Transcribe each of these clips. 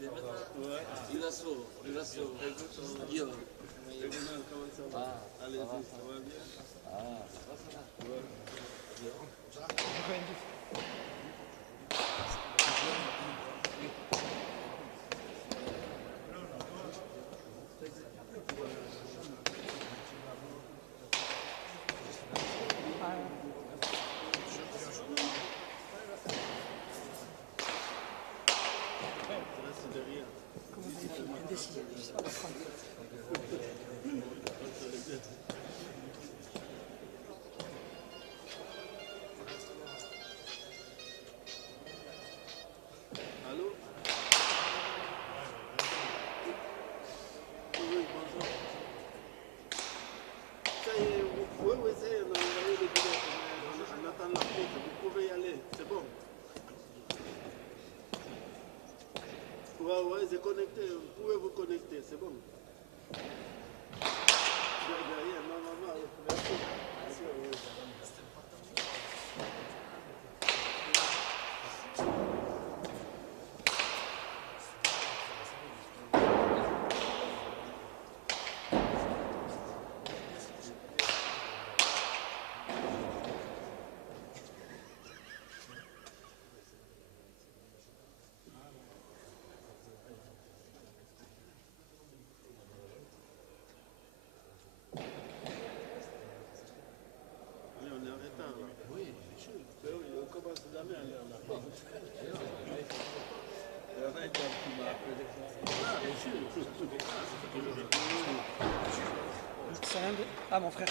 Ouais. Il a so. Guillaume. Comment ça va? Allez, ça va bien? Ah, ça va. Ouais. Allô? Oui, bonjour. Ça y est, oui, ça y est, on a envoyé les billets. On attend la pause. Vous pouvez y aller, c'est bon. Ouais, c'est connecté. Vous pouvez vous connecter, c'est bon. Rien, non, merci. Merci, oui. Oui, on est en retard là. Oui, on commence jamais à l'heure là. C'est rien de... Ah, mon frère.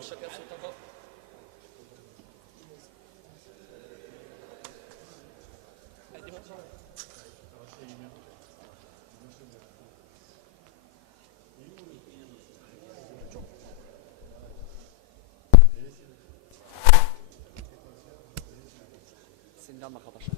Chacun son temps. C'est une arme à Rabacha.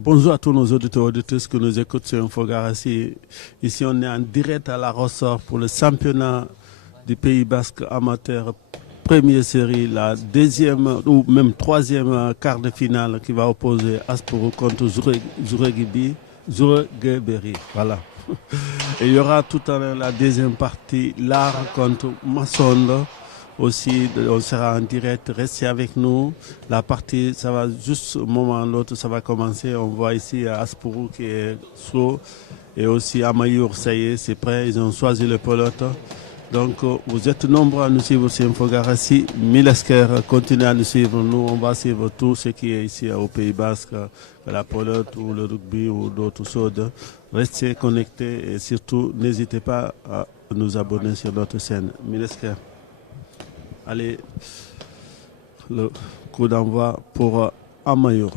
Bonjour à tous nos auditeurs et auditrices qui nous écoutent sur Infogarassi. Ici, on est en direct à la Rossor pour le championnat du Pays Basque amateur première série, la deuxième ou même troisième quart de finale qui va opposer Asporo contre Zoureguebi. Voilà. Et il y aura tout à l'heure la deuxième partie, l'art contre Massonde. Aussi, on sera en direct, restez avec nous. La partie, ça va juste au moment où l'autre, ça va commencer. On voit ici Aspuru qui est chaud et aussi Amayour, ça y est, c'est prêt. Ils ont choisi le pelote. Donc, vous êtes nombreux à nous suivre sur Infogarassi. Milesker, continuez à nous suivre. Nous, on va suivre tout ce qui est ici au Pays Basque, la pelote ou le rugby ou d'autres choses. Restez connectés et surtout, n'hésitez pas à nous abonner sur notre chaîne. Milesker. Allez, le coup d'envoi pour Amayour.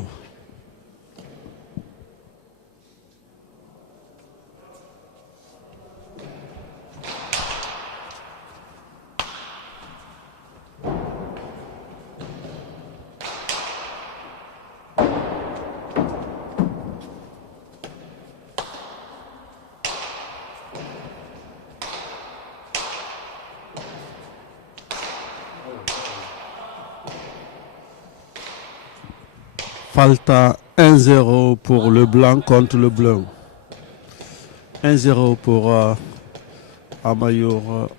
Falta 1-0 pour le blanc contre le bleu. 1-0 pour Amayour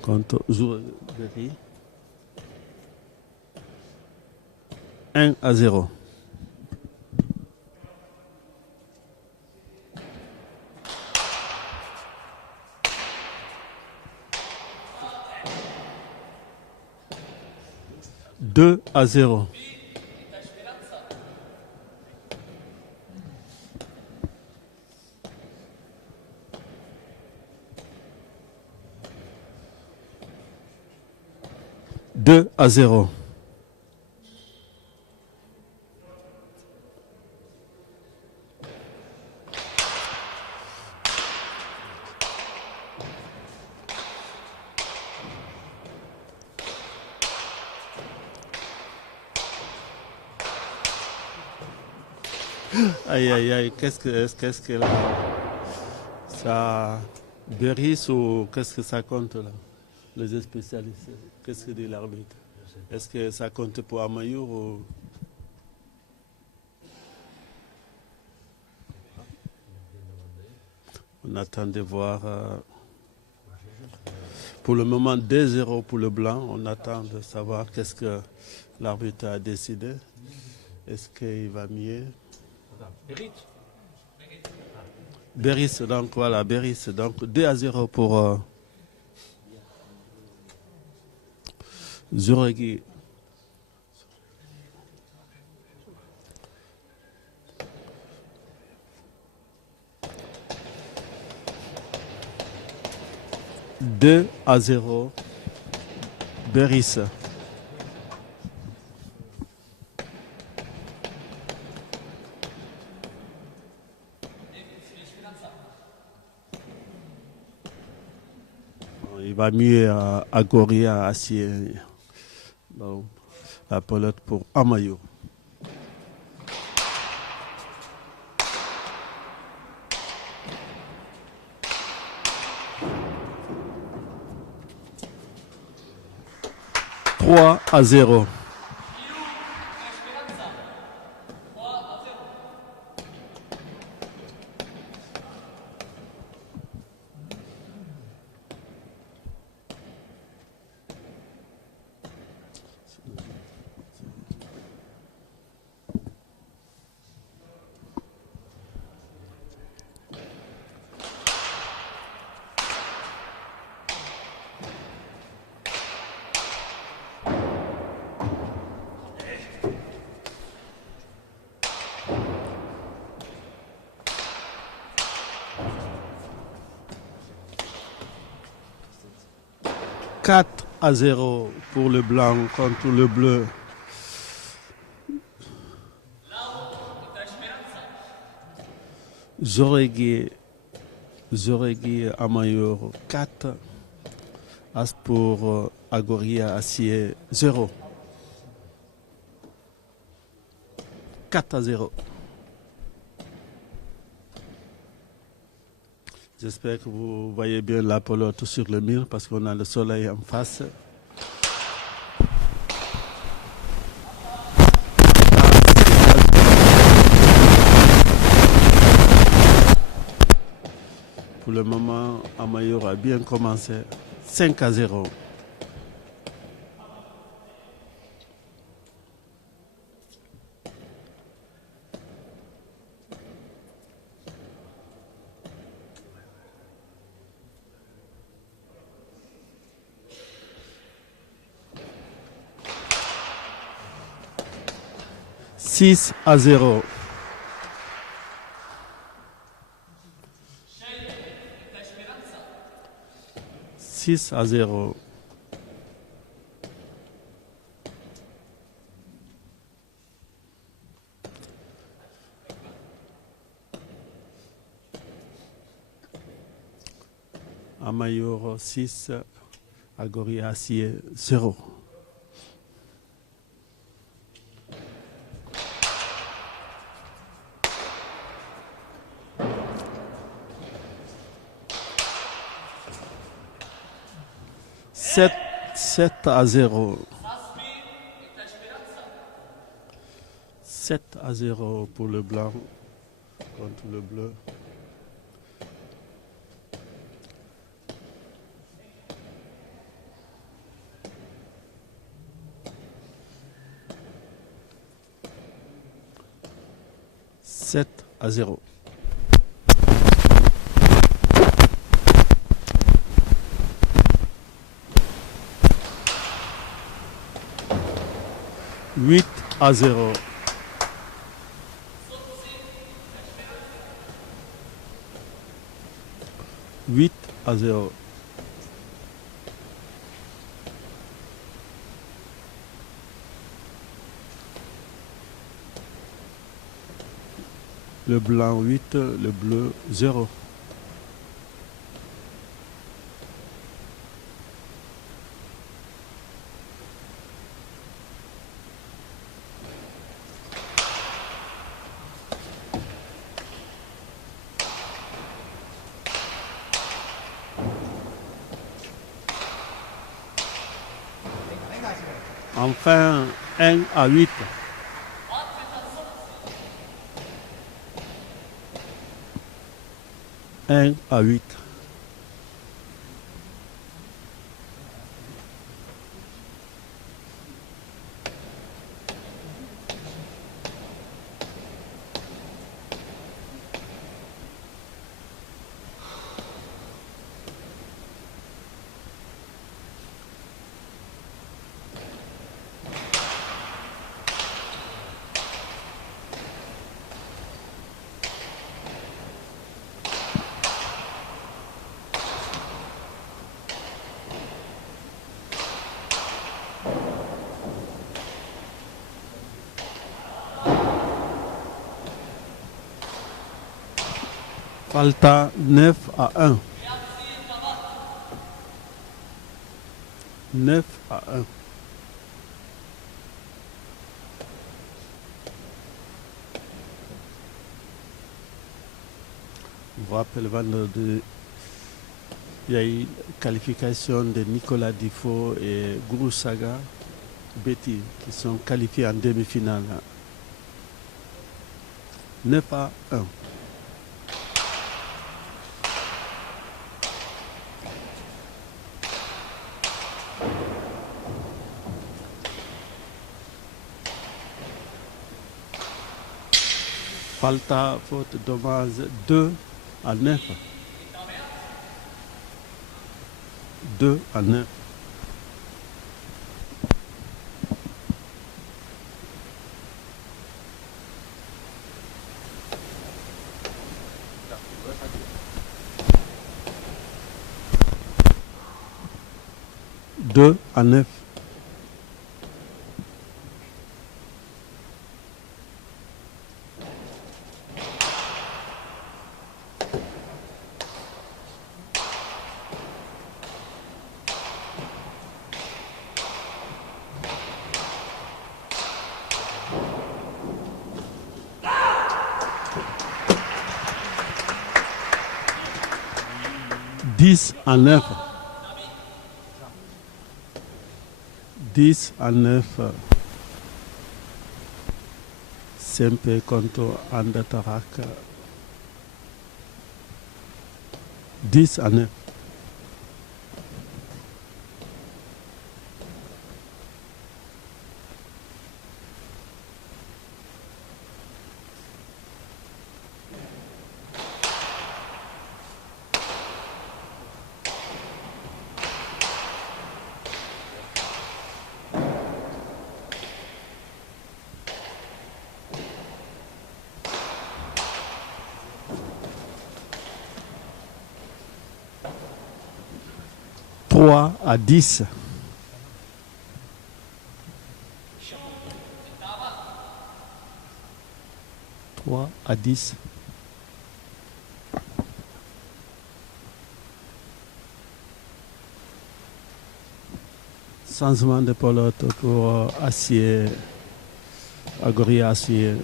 contre Zourberi. 1-0. Deux à 0. Deux à 0. Aïe, aïe, aïe, qu'est-ce que là, ça Beris ou qu'est-ce que ça compte là? Les spécialistes, qu'est-ce que dit l'arbitre? Est-ce que ça compte pour Amayour ou... On attend de voir. Pour le moment, 2-0 pour le blanc. On attend de savoir qu'est-ce que l'arbitre a décidé. Est-ce qu'il va mieux? Beris, donc voilà, Beris. Donc 2-0 pour Zourberi. Deux à 0. Beris. Il va mieux à Goria, à Acier. Bon, la pelote pour Amayour. Trois à 0. Quatre à 0 pour le blanc contre le bleu. Zourberi Amayour 4. As pour Agoria Acier 0. 4 à 0. J'espère que vous voyez bien la pelote sur le mur parce qu'on a le soleil en face. Pour le moment, Amayour a bien commencé. 5 à 0. Six à 0. Six à 0. Amayour 6, Agoria Acier 0. Sept à 0. 7-0 pour le blanc contre le bleu. Sept à 0. Huit à 0. Huit à 0. Le blanc 8, le bleu 0. Enfin, 1 à 8. Un à 8. Falta 9 à 1. 9 à 1. Je vous rappelle vendredi, il y a eu qualification de Nicolas Difo et Guru Saga Betty qui sont qualifiés en demi-finale. 9 à 1. Falta, faute, dommage, 2 à 9. 2 à 9. Deux à 9. Dix à 9. 10 à 9. Sempe contre Andatarak. 10 à 9. Trois à 10. Trois à 10. Changement de pelote pour Acier, Agoria Acier,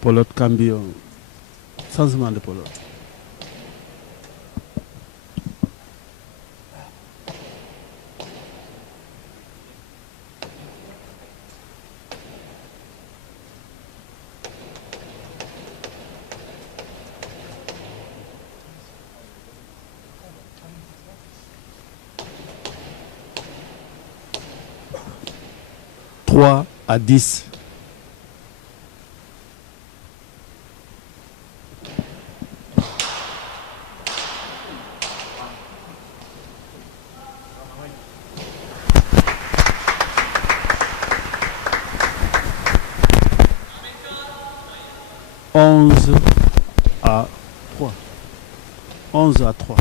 pelote Cambio. Changement de pelote. 3-10. Onze à 3. 11-3.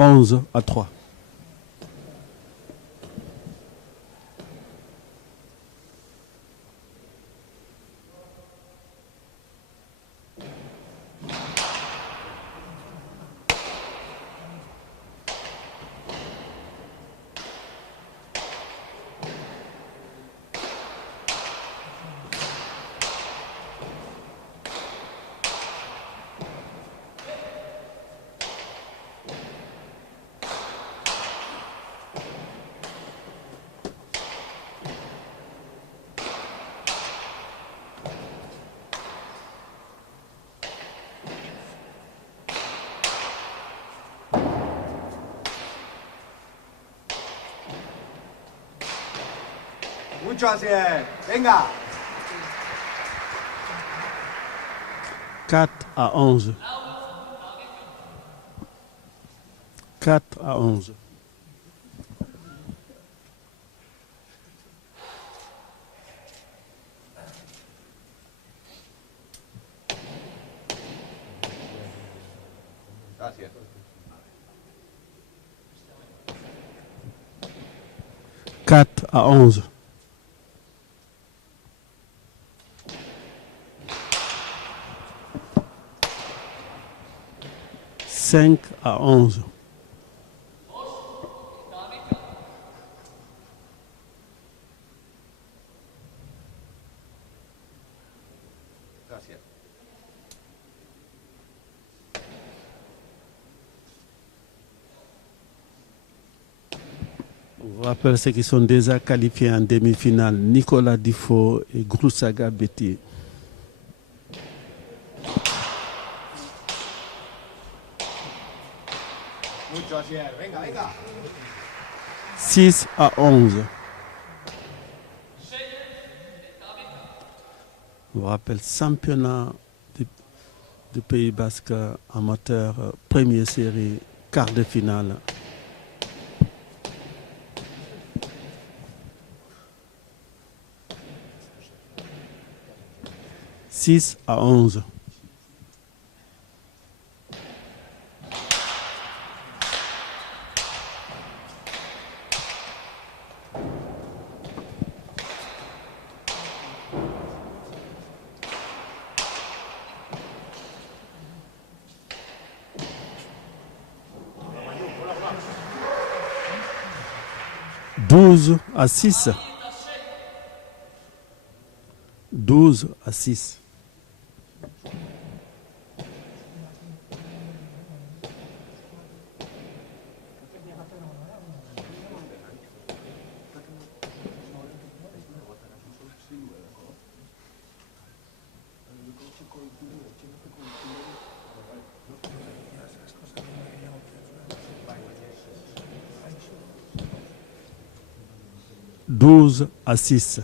Onze à 3. Muchas bien. Venga. 4-11. 4-11. Gracias. 4-11. 5-11. 'On rappelle ceux qui sont déjà qualifiés en demi-finale, Nicolas Difo et Groussaga Betty. Muchas bien. Venga, venga. 6-11. On rappelle championnat du Pays Basque amateur, première série, quart de finale. « 6-11. » 12-6. 12-6. Douze à 6.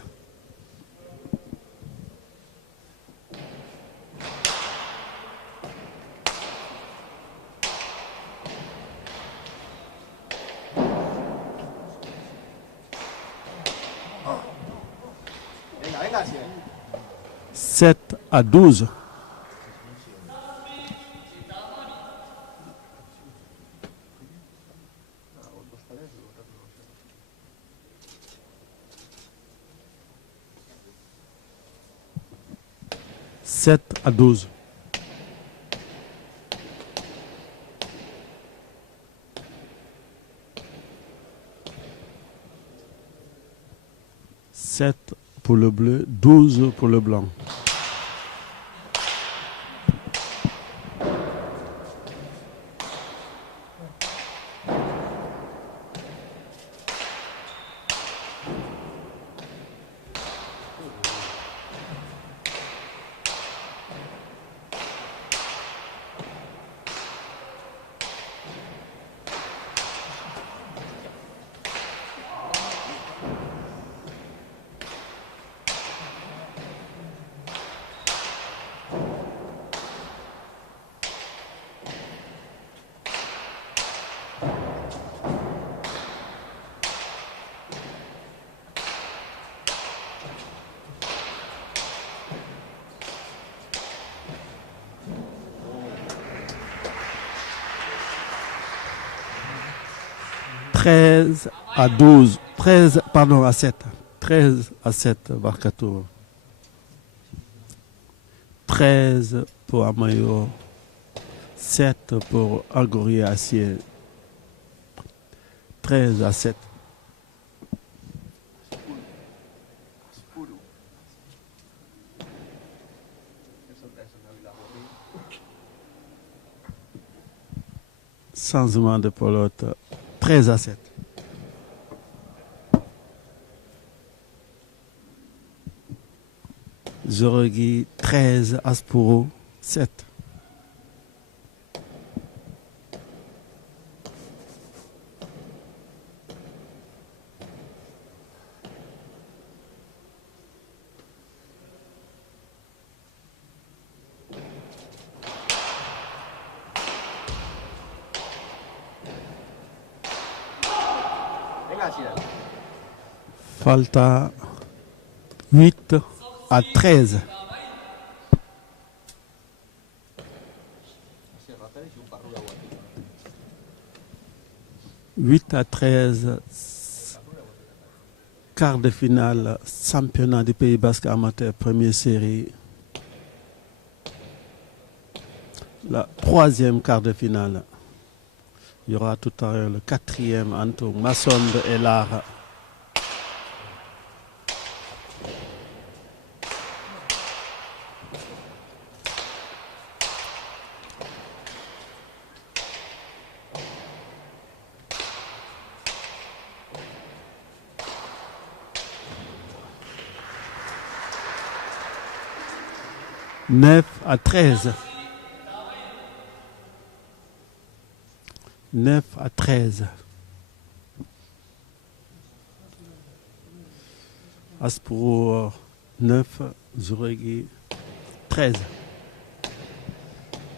Venga, venga, sí. 7-12. 7-12. 7 pour le bleu, 12 pour le blanc. 13 à 12. 13, pardon, à 7. 13 à 7, Barkato. 13 pour Amayo. 7 pour Agori Acier. 13 à 7. Changement de pelote. 13 à 7. Zorogui 13, Aspuro 7. Venga, Chile. Falta 8 à 13. 8 à 13. Quart de finale, championnat du Pays Basque amateur, première série. La troisième quart de finale. Il y aura tout à l'heure le quatrième entre Massonde et Lara. Neuf à 13. 9 à 13. Aspuro 9, Zorogui 13.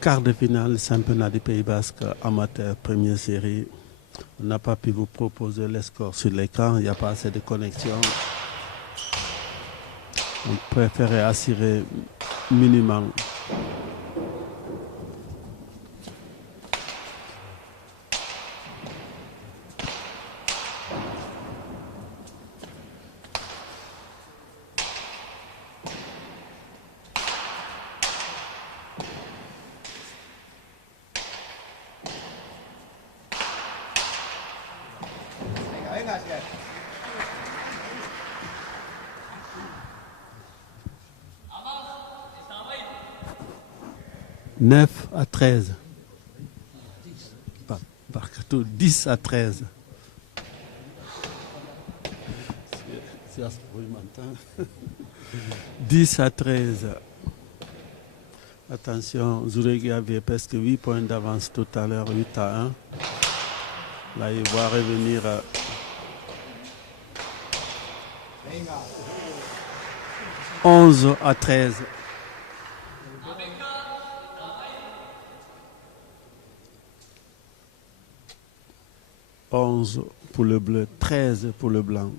Quart de finale, championnat du Pays Basque, amateur, première série. On n'a pas pu vous proposer les scores sur l'écran, il n'y a pas assez de connexion. On préférait assurer minimum. Venga, Chile. 9 à 13. Barkato, 10 à 13. Si Aspuro m'entend. 10 à 13. Attention, Zorogui avait presque 8 points d'avance tout à l'heure, 8 à 1. Là, il va revenir. 11 à 13. 11 pour le bleu, 13 pour le blanc.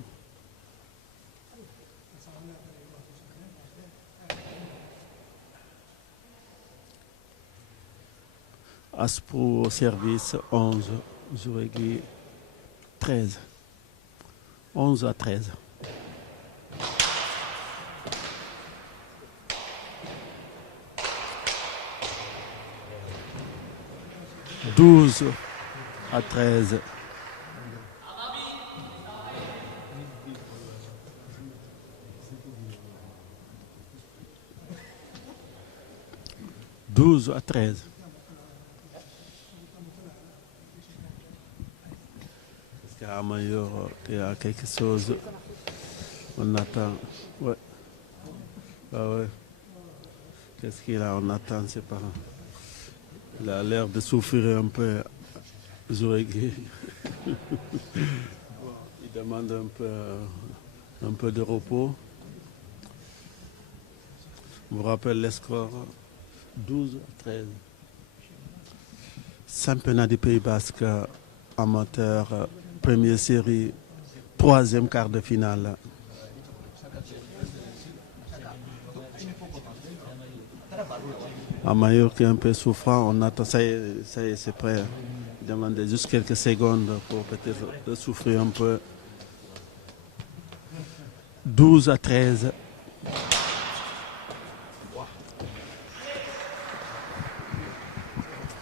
Aspro au service, 11. Zorogui, 13. 11 à 13. « 12 à 13. 12 à 13. Est-ce qu'à Amayor, il y a quelque chose? On attend. Ouais. Ah ouais. Qu'est-ce qu'il a? On attend, c'est pas. Il a l'air de souffrir un peu. Zorogui. Il demande un peu de repos. Je vous rappelle les scores. 12 à 13. Championnat du Pays Basque, amateur, première série, troisième quart de finale. Amayo qui est un peu souffrant, on attend, ça y est, c'est prêt. demander juste quelques secondes pour peut-être de souffrir un peu. 12-13.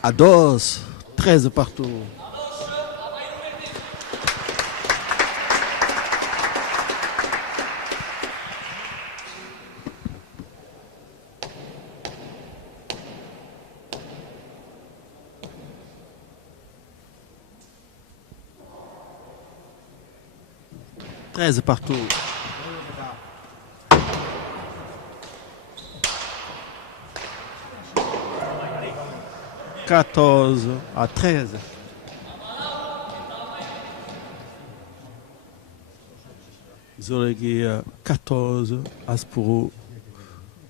Ados, 13 partout. Treize partout. 14-13. Zoregi 14, Aspuru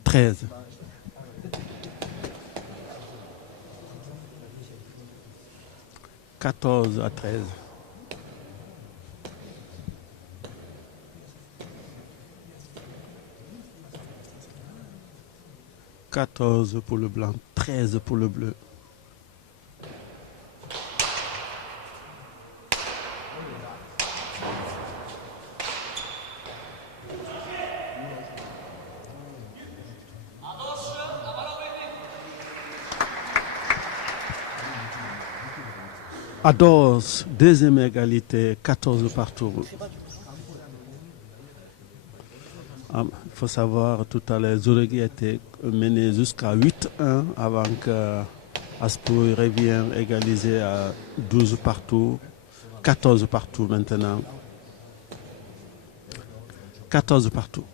13. « 14-13. « 14 pour le blanc, 13 pour le bleu. Ados, deuxième égalité, 14 partout. Il faut savoir, tout à l'heure, Zoregi était mené jusqu'à 8-1 avant que Aspou revienne égaliser à 12 partout, 14 partout maintenant. 14 partout.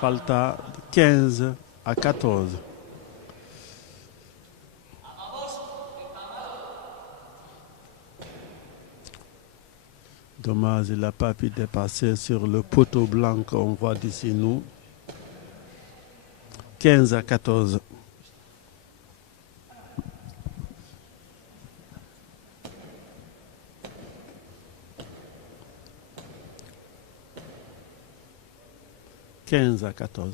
Falta 15-14. Dommage, il n'a pas pu dépasser sur le poteau blanc qu'on voit d'ici nous. 15-14. « 15-14. »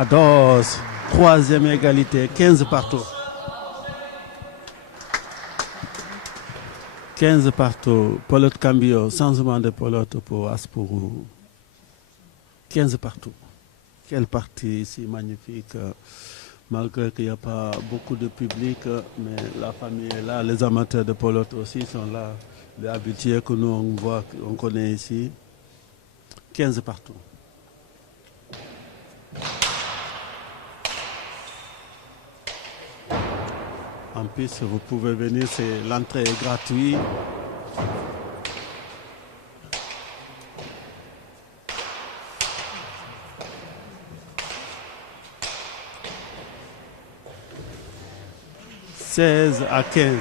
Ados, troisième égalité, 15 partout. 15 partout. Pelote Cambio, changement de pelote pour Aspuru. 15 partout. Quelle partie ici magnifique. Malgré qu'il n'y a pas beaucoup de public, mais la famille est là. Les amateurs de pelote aussi sont là. Les habitués que nous on voit, on connaît ici. 15 partout. En plus, vous pouvez venir, l'entrée est gratuite. « 16-15. »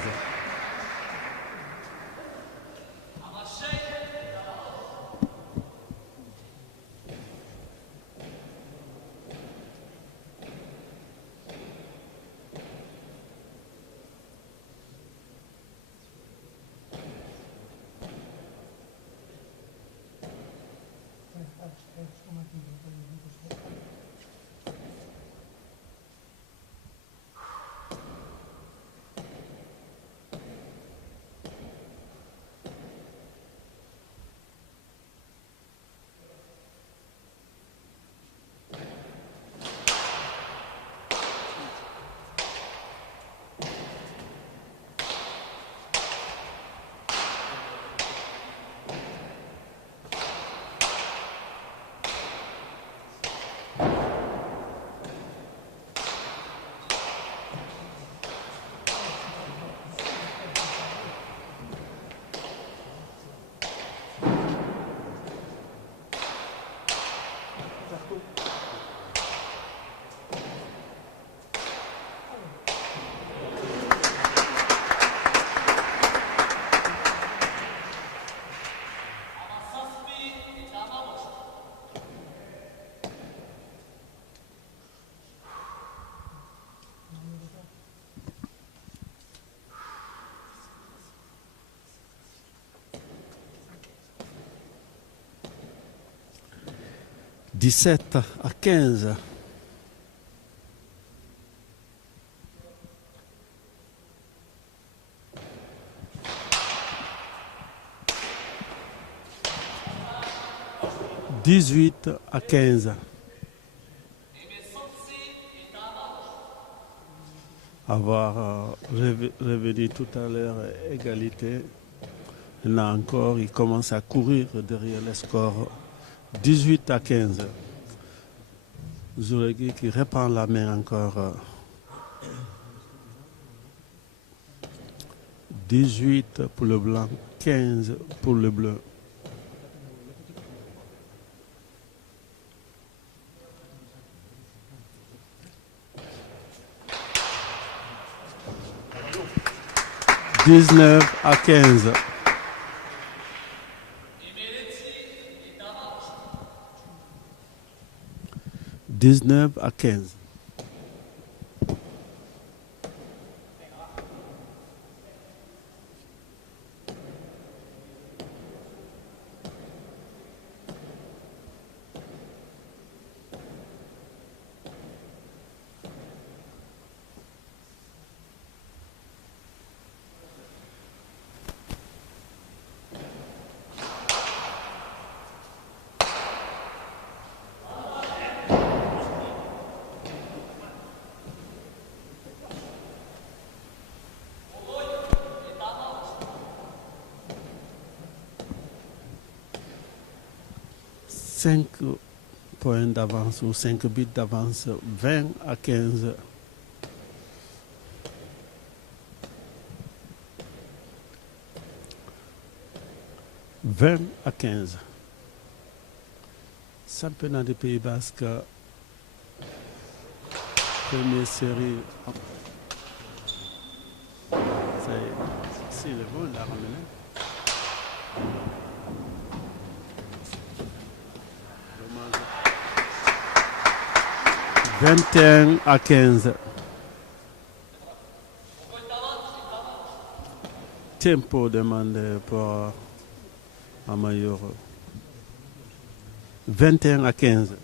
17-15. « 18-15. Avoir revenu tout à l'heure égalité. Là encore, il commence à courir derrière le score. 18-15. Zouregui qui répand la main encore. 18 pour le blanc, 15 pour le bleu. « 19-15. 19-15. Cinq points d'avance ou 5 buts d'avance, 20-15. « 20-15. Championnat du Pays Basque, première série. C'est le bon, il l'a ramené. 21-15. Tempo demandé pour Amayor. 21-15.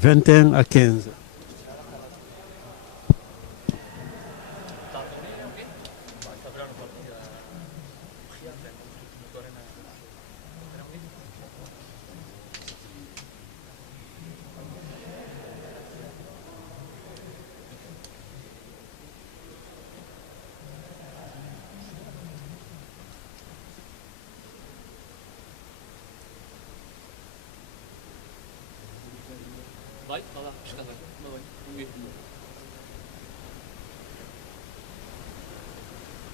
« 21-15. Vai, voilà, je t'en oui.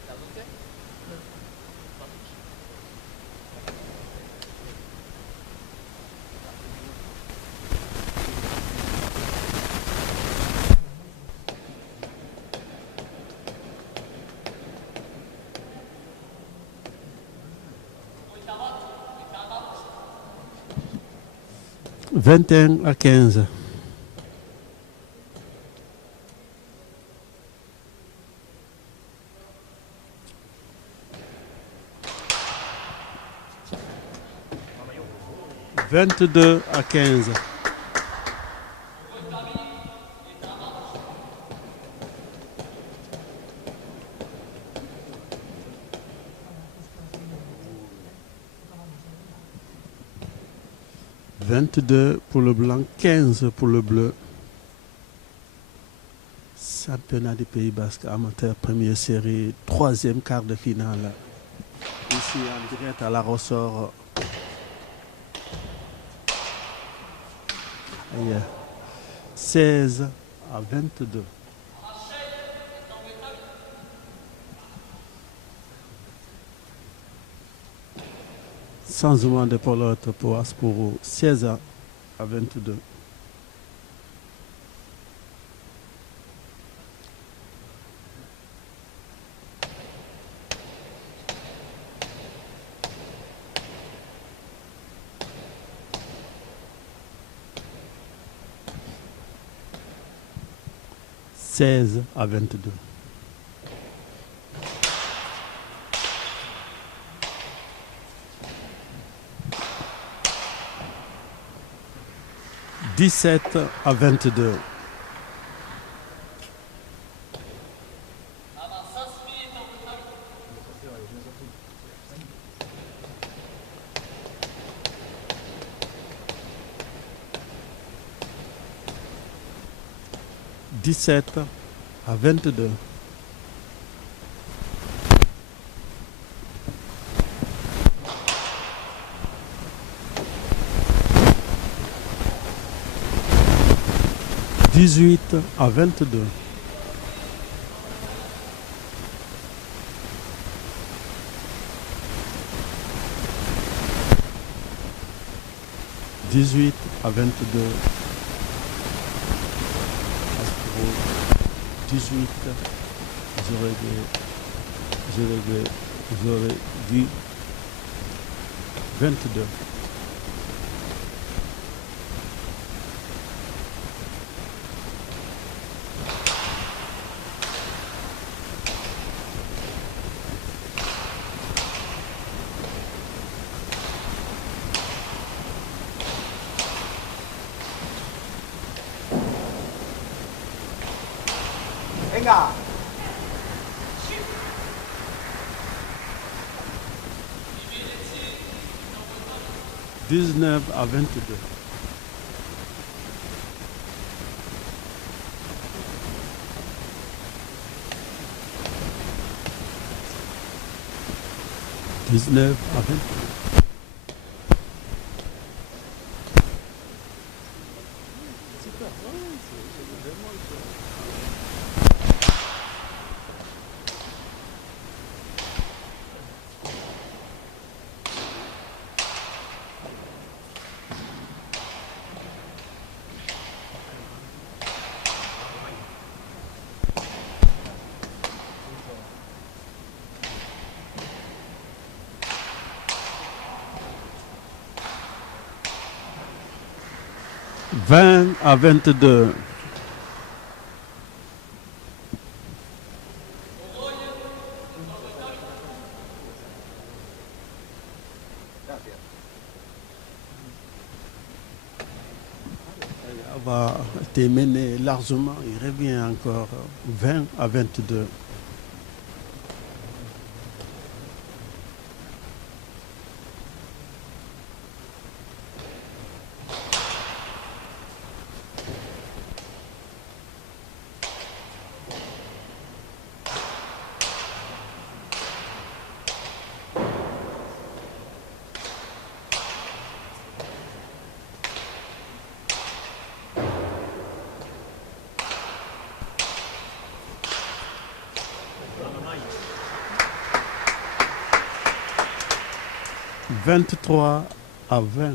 T'as noté? Non. 21-15. « 22-15. 22 pour le blanc, 15 pour le bleu. Championnat du Pays Basque amateur, première série, troisième quart de finale. Ici en direct à la ressort. Yeah. 16-22. Changement de pelote pour Asporo, 16-22. Seize à 22. Dix-sept à 22. Dix-sept à 22. Dix-huit à 22. Dix-huit à 22. Aspiro, 18. J'aurais dit 22. Venga. 19 à 22. Dix-neuf à 22. Vingt à 22. On va terminer largement. Il revient encore 20 à 22. Vingt-trois à 20.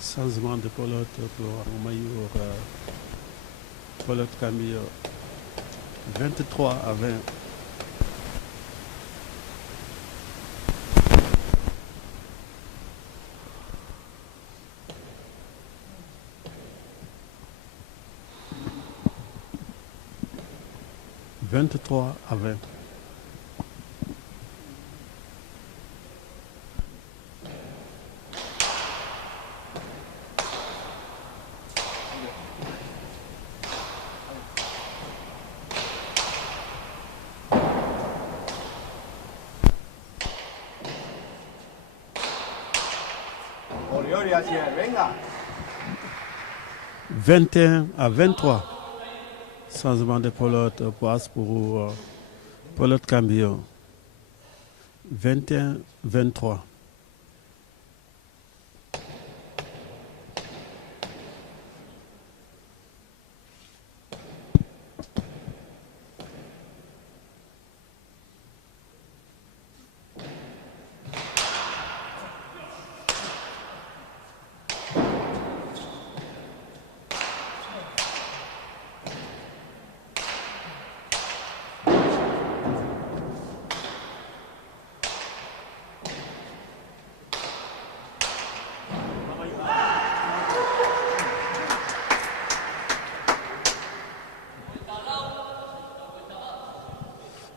Changement de pelote pour Mayour, pelote Camille. 23 à 20. Vingt-trois à 20. Oriori así es, venga. 21 à 23. Changement de pelote passe pour pelote Cambio. 21-23.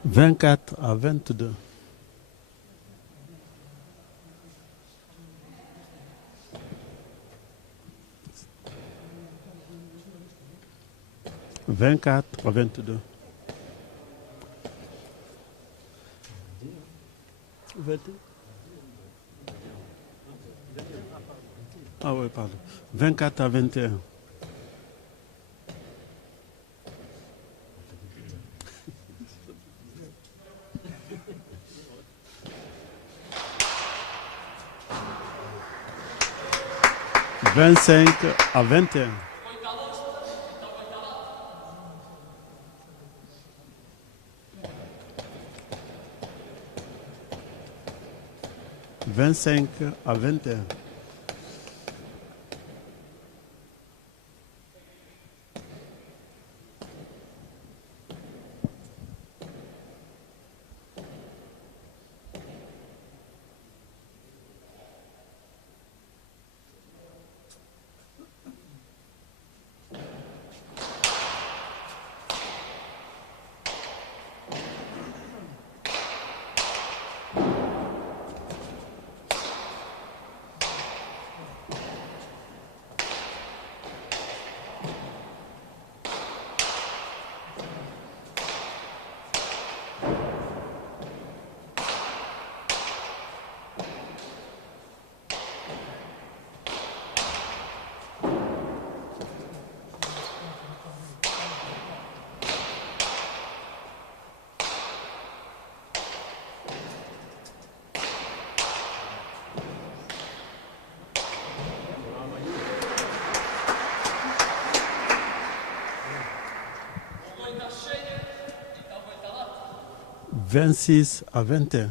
24-22. Vingt-quatre à 22. 24 à 21. « 25 à 21. 25 à 21. 26 à 21.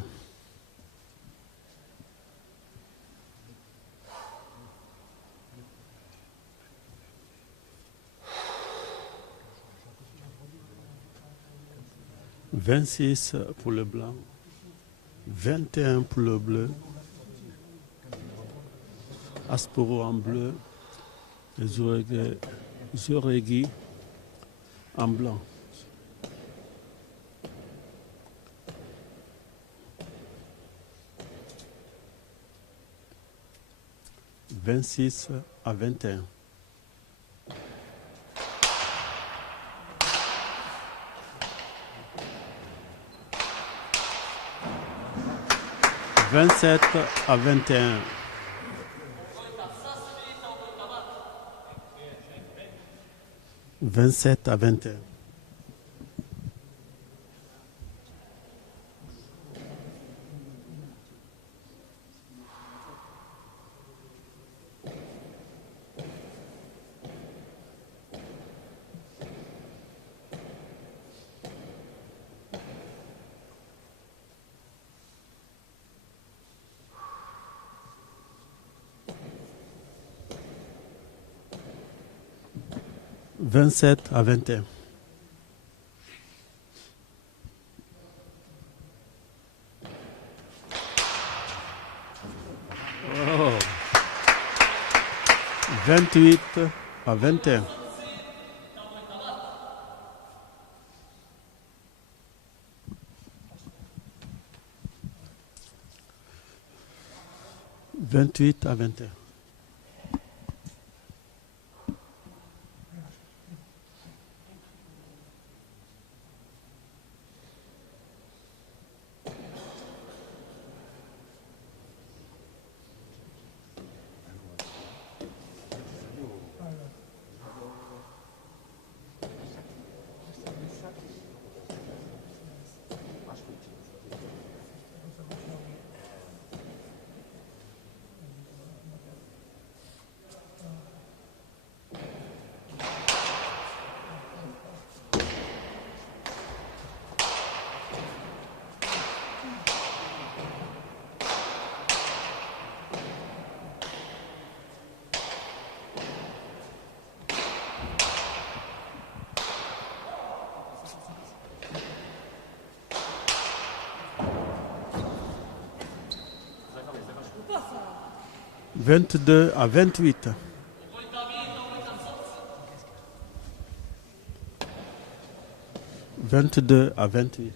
26 pour le blanc, 21 pour le bleu, Asporo en bleu, et Zoregi en blanc. « 26 à 21. » 27 à 21. 27 à 21. 27 à 21. Oh. 28 à 21. 28 à 21. 22 à 28. 22 à 28.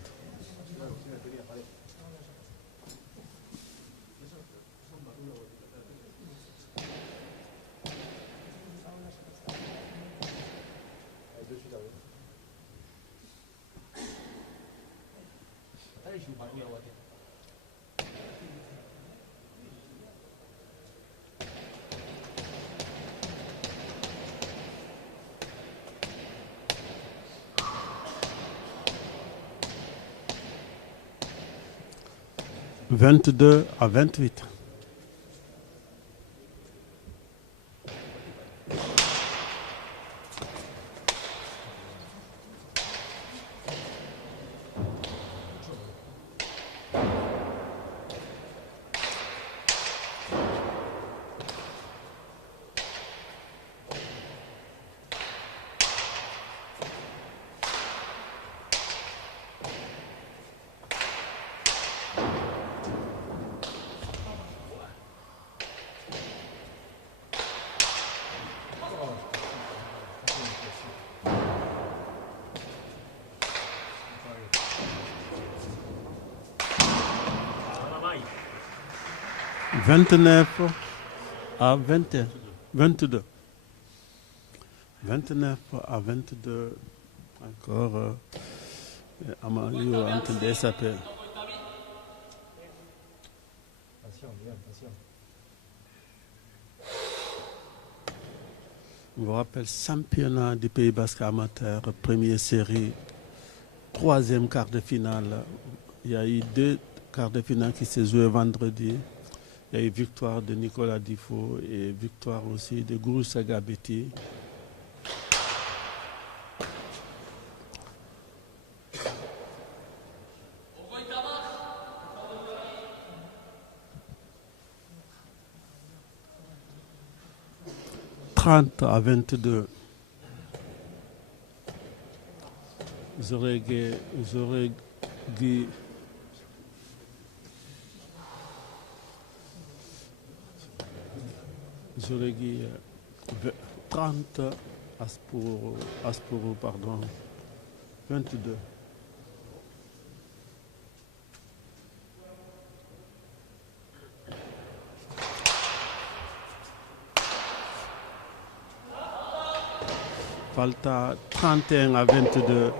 22-28. « 29-22. 29-22. Encore Amario en train de s'appeler. Je vous rappelle, championnat du Pays Basque amateur, première série, troisième quart de finale. Il y a eu 2 quarts de finale qui se jouaient vendredi. Il y a eu victoire de Nicolas Difo et victoire aussi de Guru Sagabeti. « 30-22. Zorégui. Zorégui 30, Asporo, pardon, 22. Falta 31-22.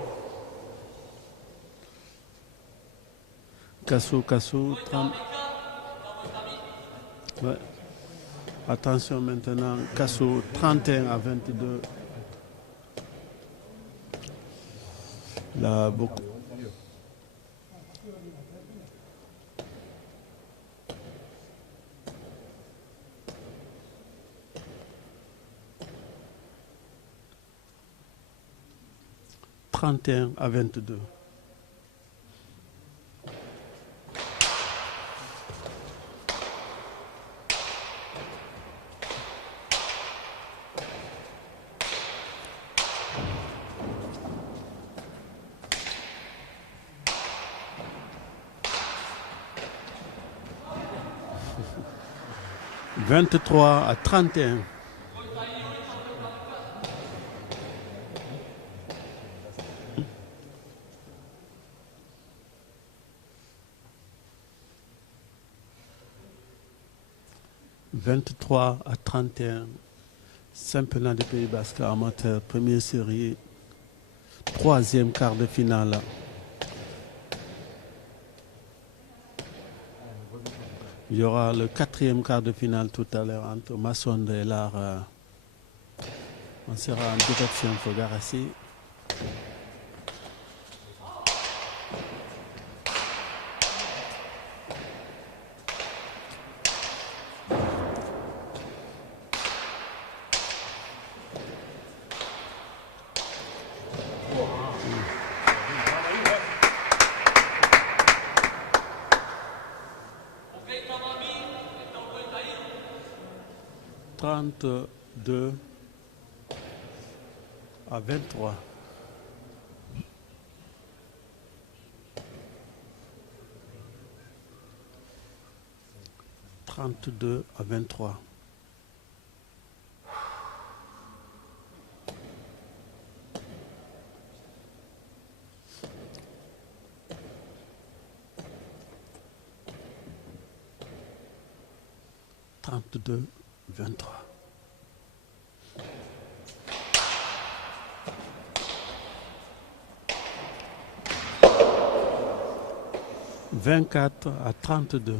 Kassou, 30. Ouais. Attention maintenant, Kassou 31-22. Là, beaucoup. « 31-22. » 23-31. « 23-31. Championnat du Pays Basque amateur, première série, troisième quart de finale. Il y aura le 4e quart de finale tout à l'heure entre Masson et Lar. On sera en direction Fogarassi. « 32 à 23. » 32 à 23. « 32, 23. » 24 à 32.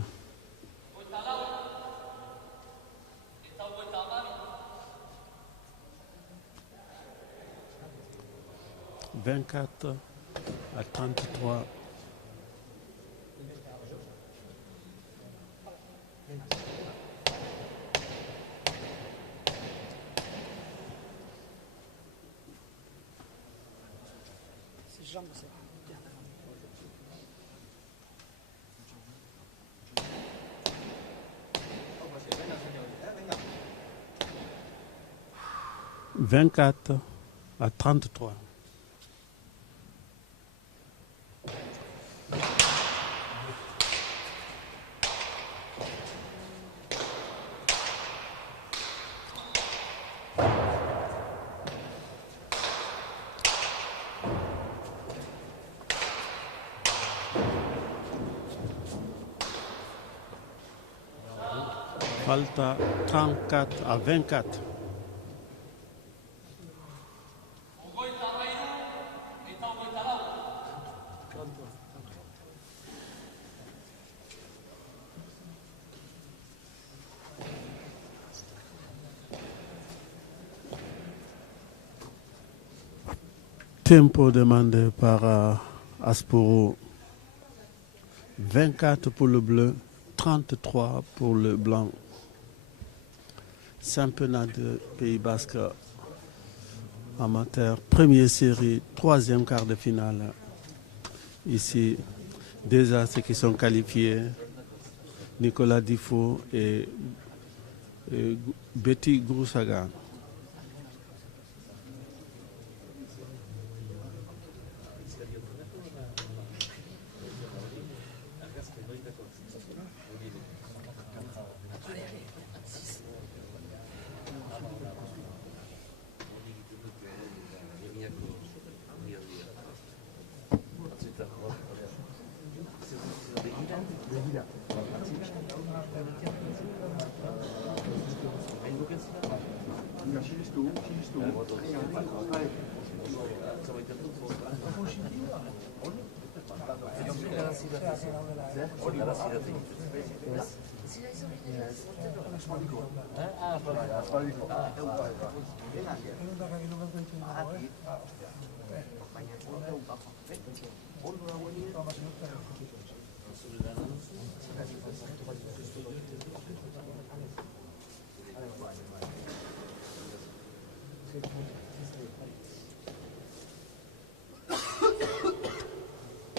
« 24 à 33. Jambes, c'est 24 à 33. Falta 34 à 24. Tempo demandé par Asporo. 24 pour le bleu, 33 pour le blanc. Championnat de Pays Basque amateur, première série, troisième quart de finale. Ici, déjà ceux qui sont qualifiés, Nicolas Difo et Betty Groussagan.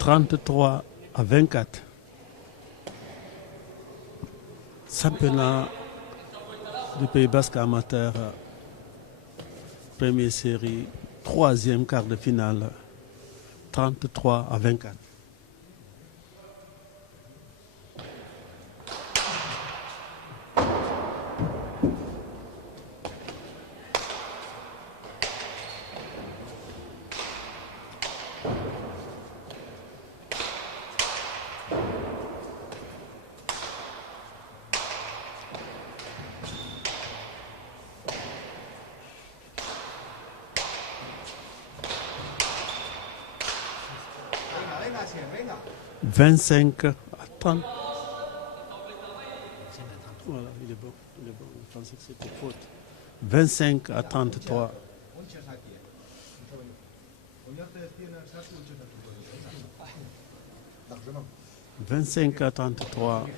« 33 à 24. Championnat du Pays Basque amateur, première série, troisième quart de finale, 33 à 24. Venga. 25 à 30. Voilà, il est bon. Je pensais que c'était faute. 25 à 33. 25 à 33. Venga.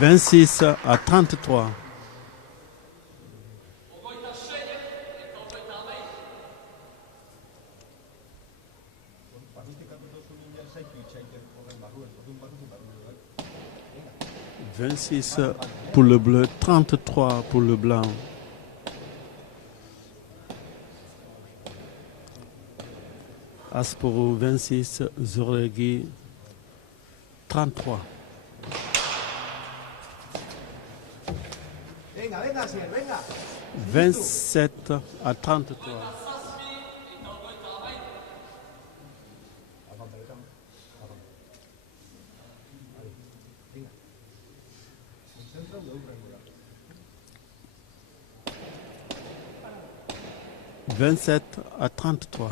26 à 33. « 26 pour le bleu, 33 pour le blanc. Asporo 26, Zoregui 33. Venga, venga. 27-33. « 27-33. »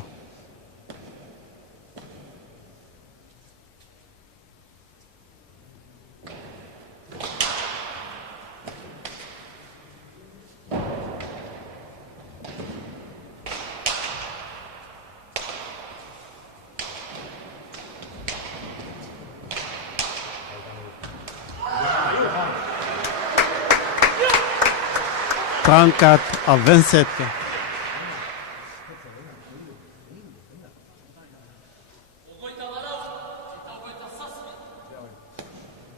34-27.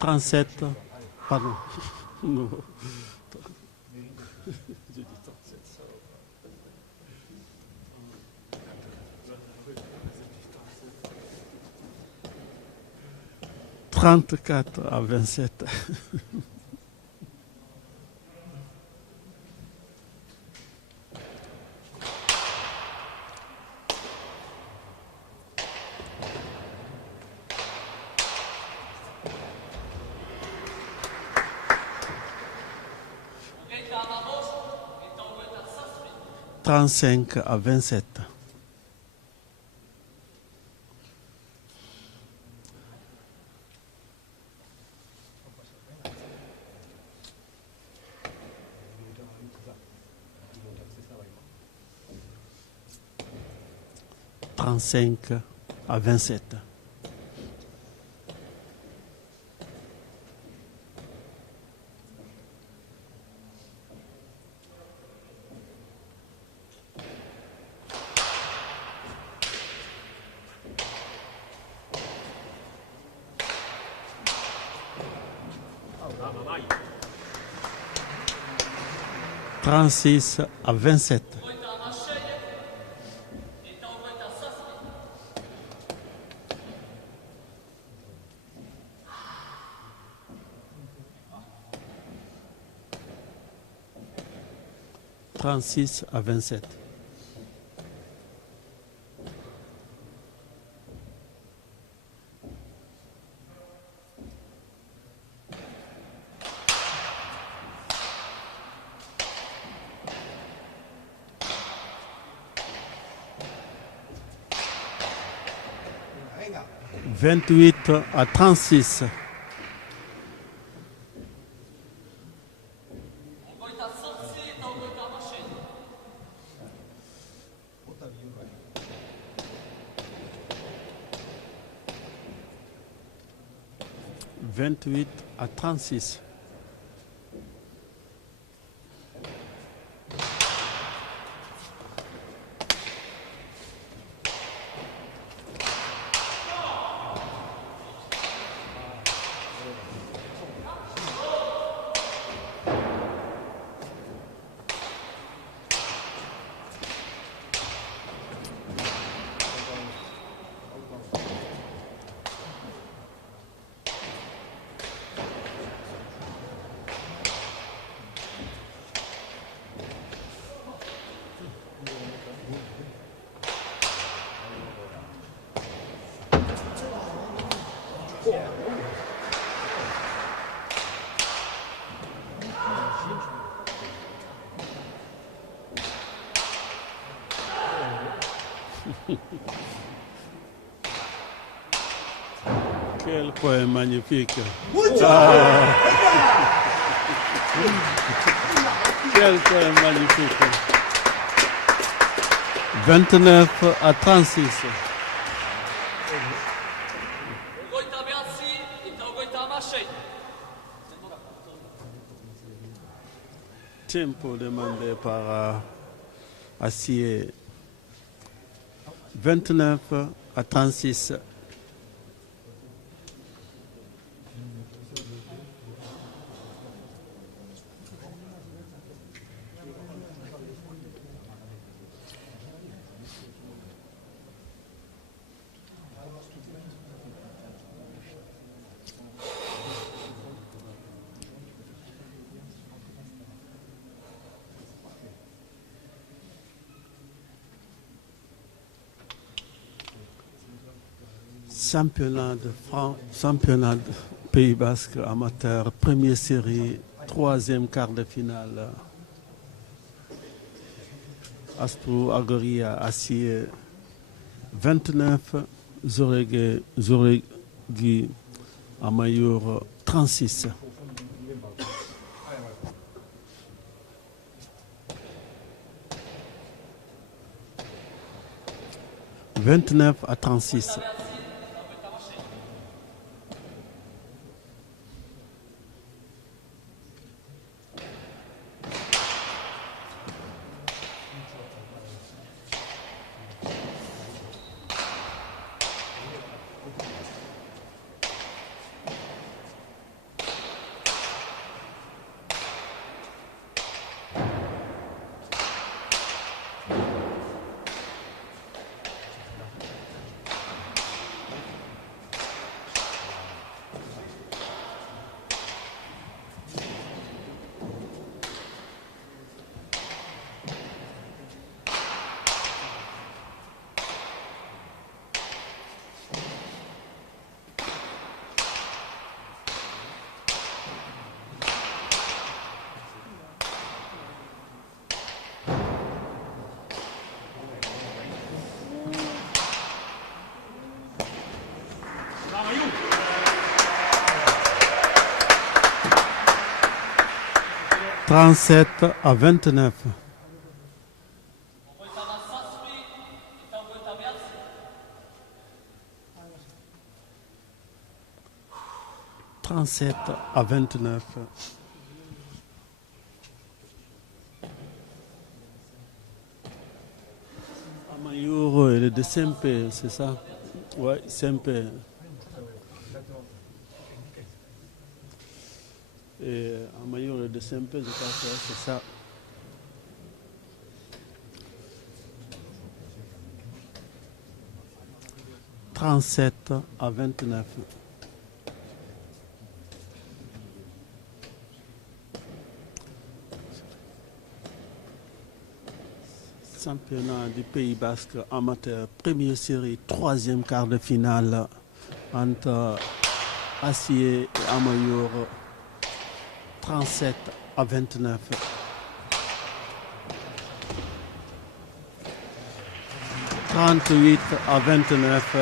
37, pardon. Non. J'ai dit 37. 34-27. « 35-27. » 35-27. 36-27. 36-27. 28-36. 28-36. 'Quel point magnifique! Ah. Quel point magnifique! 29-36. Tempo demandé par Assier. 29-36. championnat de France, championnat de Pays Basque amateur, première série, troisième quart de finale. Astou Agoria Acier 29, Zoregi Amayour 36. « 29 à 36. » « 37 à 29. » 37 à 29. Amayour, il est de Sempe, c'est ça? Oui, Sempe. Et Amayour est de Sempe, je crois que c'est ça. « 37 à 29. » Championnat du Pays Basque amateur, première série, troisième quart de finale entre Acier et Amayour, 37 à 29. « 38 à 29. »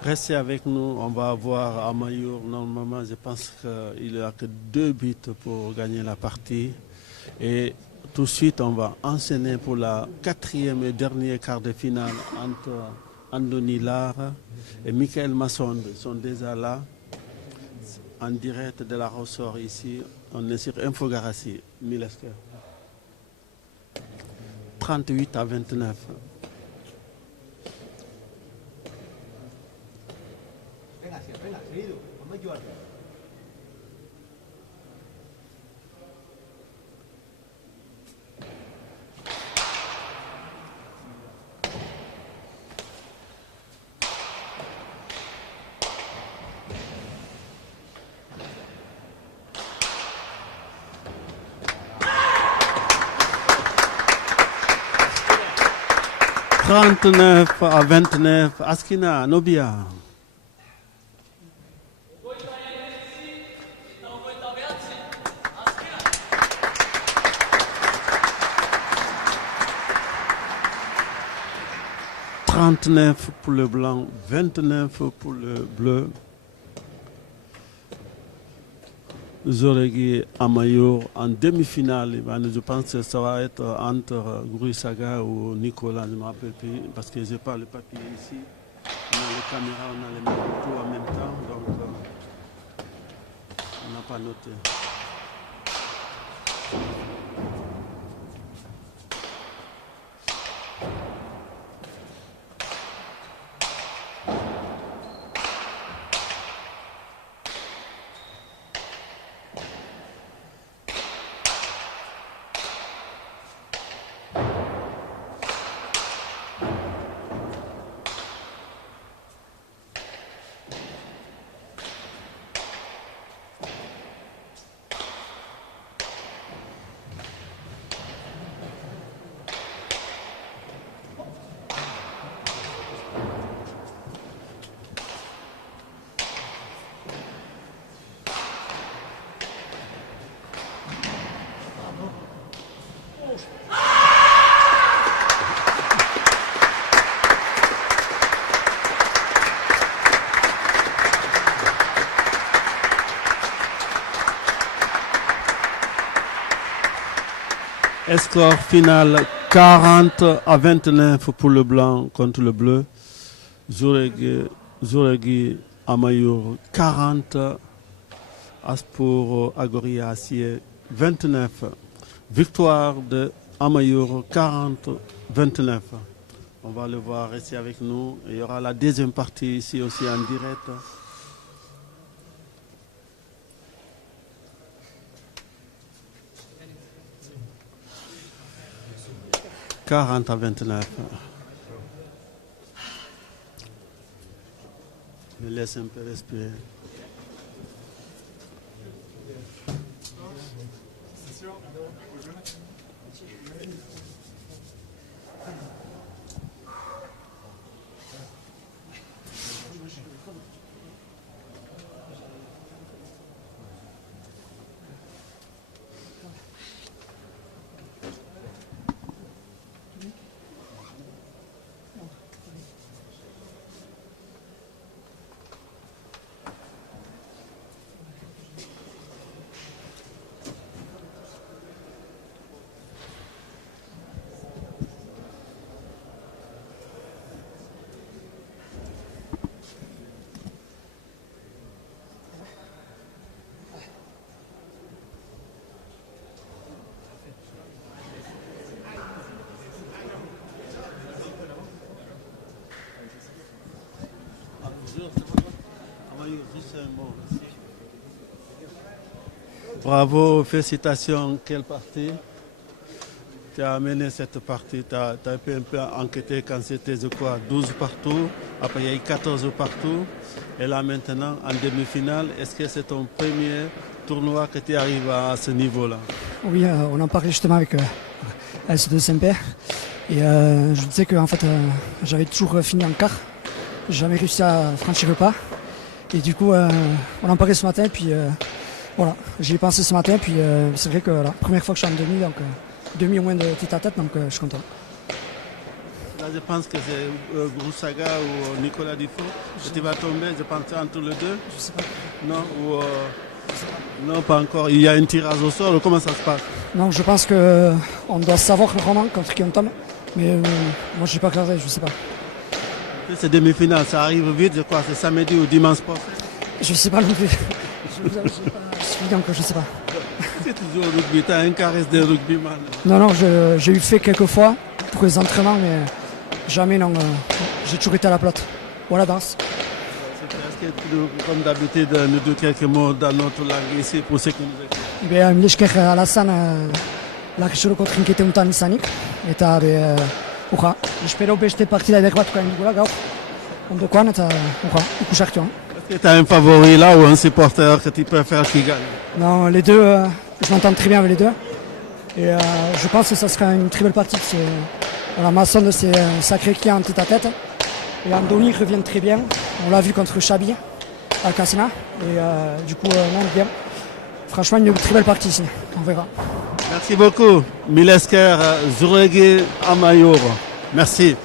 Restez avec nous, on va voir Amayour. Normalement, je pense qu'il n'y a que 2 buts pour gagner la partie. Et tout de suite, on va enchaîner pour la 4e et dernier quart de finale entre Andoni Lara et Michael Masson. Ils sont déjà là, en direct de la ressort ici. On est sur Infogarassi, Milesker. 38 à 29. Venga, seguido, con más ayuda. « 39 à 29. Askina, Nobia. » 39 pour le blanc, 29 pour le bleu. Zoregi Amayour en demi-finale. Je pense que ça va être entre Guru Saga ou Nicolas, je ne me rappelle plus, parce que je n'ai pas le papier ici. On a les caméras, on a les micros en même temps, donc on n'a pas noté. Score final 40-29 pour le blanc contre le bleu. Zouregi Amayur 40, Aspor Agoria Assier 29. Victoire de Amayur 40-29. On va le voir ici avec nous. Il y aura la deuxième partie ici aussi en direct. « 40-29. Me laisse un peu respirer. Bravo, félicitations, quelle partie. Tu as mené cette partie, tu as pu un peu enquêter quand c'était de quoi 12 partout, après il y a eu 14 partout. Et là maintenant, en demi-finale, est-ce que c'est ton premier tournoi que tu arrives à ce niveau-là? Oui, on en parlait justement avec S2 Saint-Père. Et je disais que en fait, j'avais toujours fini en quart. J'ai jamais réussi à franchir le pas. Et du coup, on en parlait ce matin. Puis voilà, j'y ai pensé ce matin. Puis c'est vrai que la première fois que je suis en demi, donc demi au moins de tête à tête, donc je suis content. Là, je pense que c'est Broussaga ou Nicolas Dufault. Tu vas tomber, je pense, entre les deux. Je sais pas. Non, ou, non, pas encore. Il y a un tirage au sort. Comment ça se passe? Non, je pense que on doit savoir vraiment contre qui on tombe. Mais moi, je n'ai pas regardé, je sais pas. C'est demi-finale, ça arrive vite, je crois. C'est samedi ou dimanche prochain. Je sais pas non plus. Je vous avoue, je n'ai pas suivi, donc je sais pas. C'est toujours au rugby, tu as un caresse de rugbyman. Non, non, j'ai eu fait quelques fois pour les entraînements, mais jamais, non. J'ai toujours été à la plate ou à la danse. Est-ce que, comme d'habitude, nous disons quelques mots dans notre langue ici pour ceux qui nous écoutent? Mileshker Alassane, la contre inquiété un temps isanik, eta uja, espero beste partida eder bat gaur gaur. Ondokoan eta uja, ikusartu. Est-ce que tu as un favori là ou un supporter que tu préfères qui gagne? Non, les deux, je m'entends très bien avec les deux. Et je pense que ça sera une très belle partie. Voilà, Masson, c'est un sacré client en tête à tête. Et Andoni revient très bien. On l'a vu contre Chabi, Alcacena. Et du coup, non, bien. Franchement, une très belle partie ici. On verra. Merci beaucoup, Milesker Zouregi Amayur. Merci.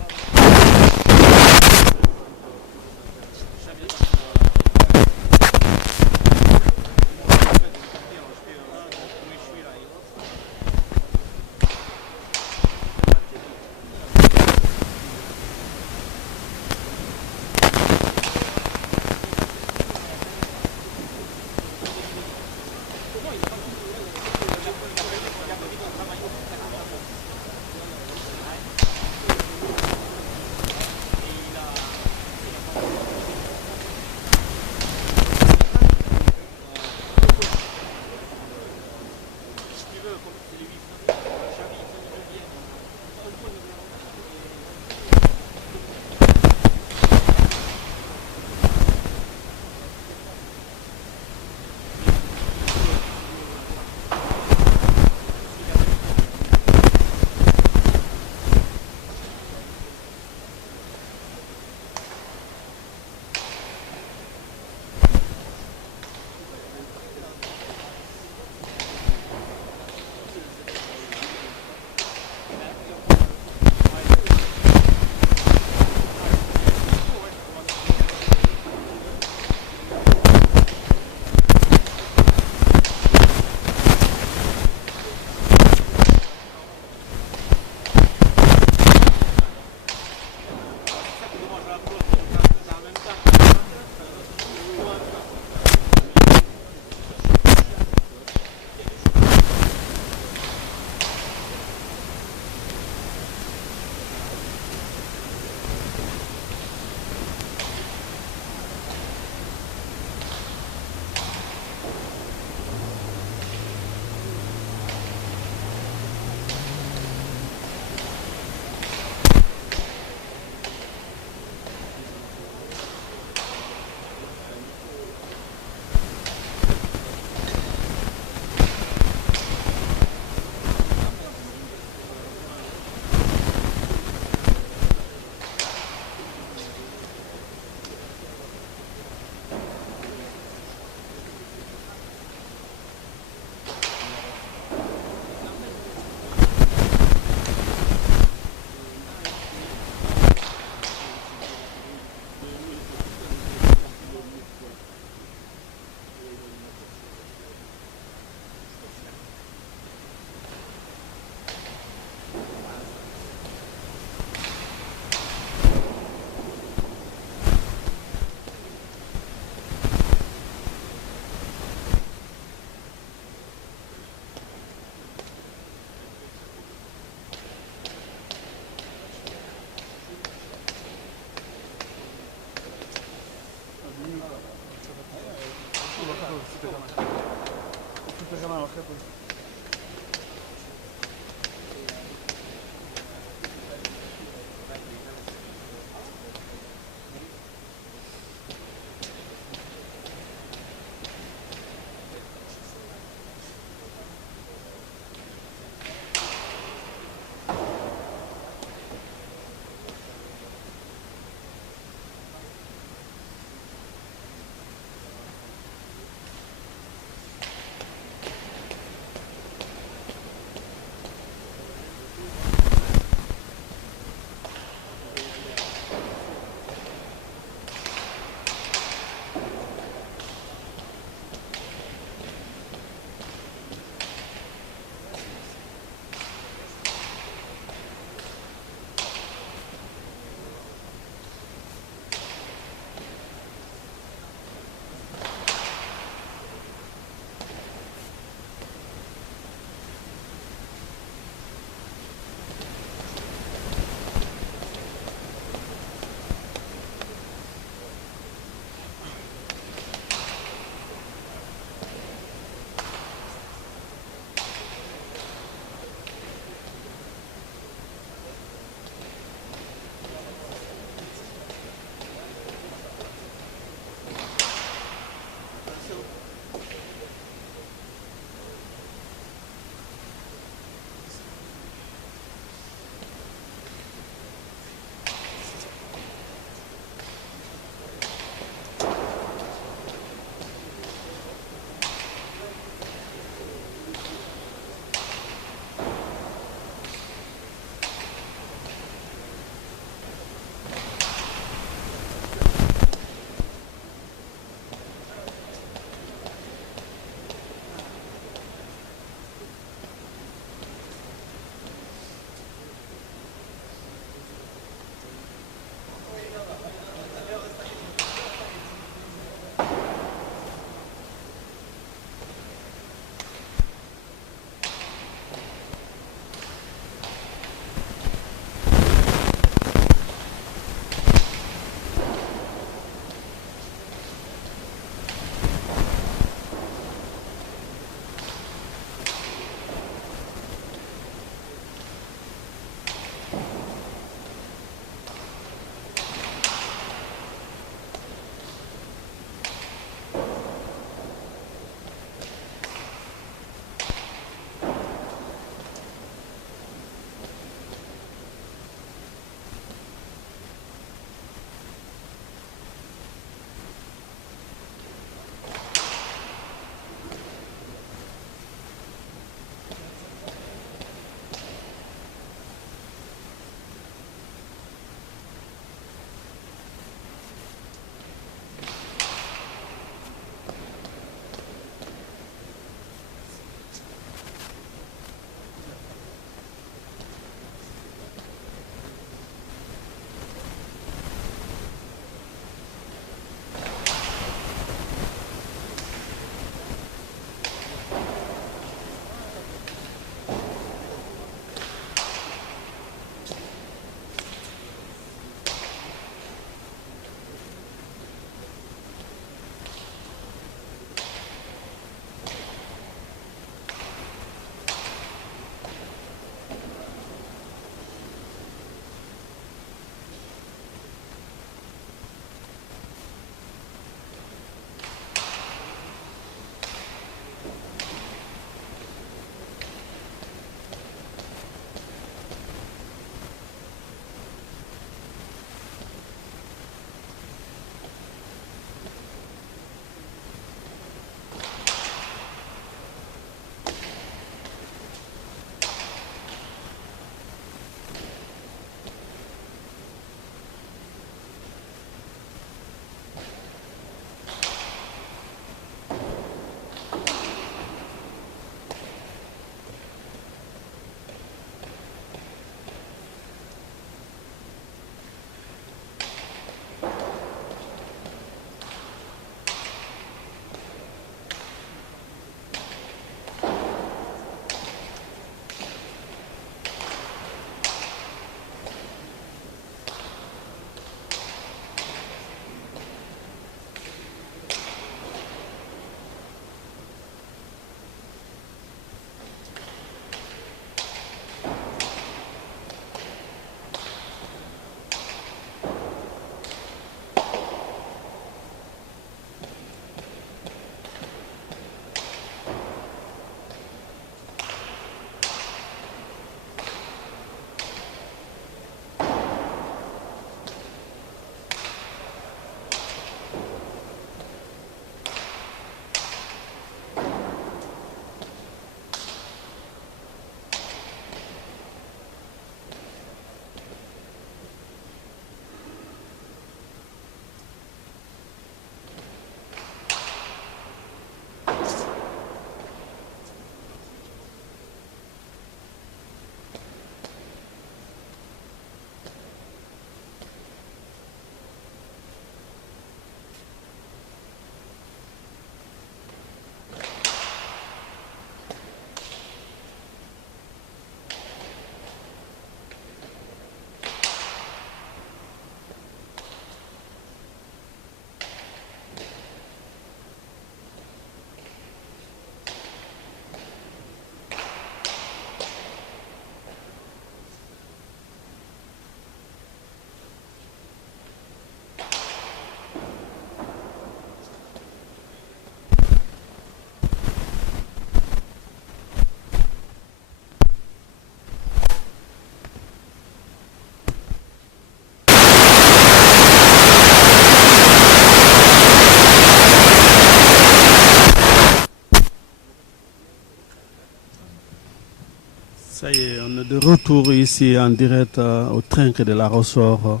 Ça y est, on est de retour ici en direct au Trinque de la Ressort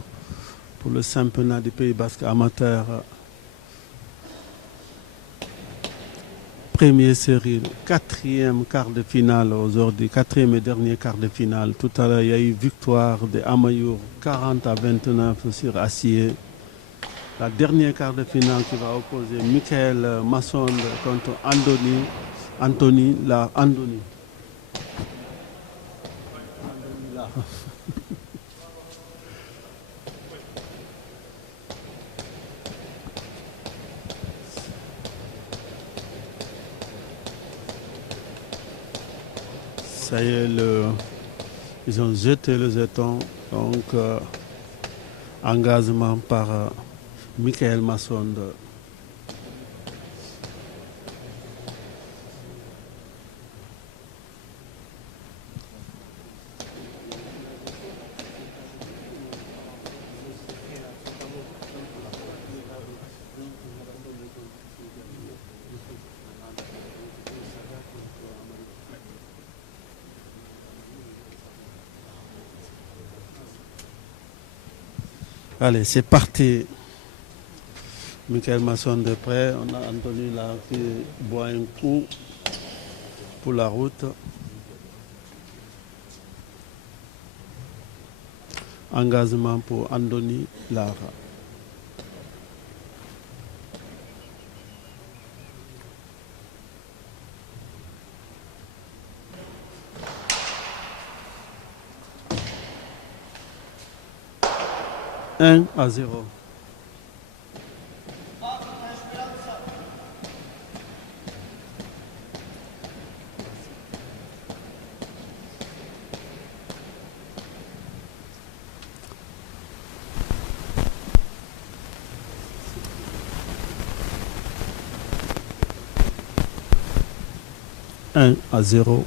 pour le championnat du Pays Basque amateur. Première série, quatrième quart de finale aujourd'hui, quatrième et dernier quart de finale. Tout à l'heure, il y a eu victoire de Amayour 40-29 sur Acier. La dernière quart de finale qui va opposer Michael Masson contre Anthony. Ça y est, ils ont jeté le jeton. Donc, engagement par Michael Masson. Allez, c'est parti. Michael Masson de près. On a Anthony là qui boit un coup pour la route. Engagement pour Anthony Lara. Un à 0. Un à 0.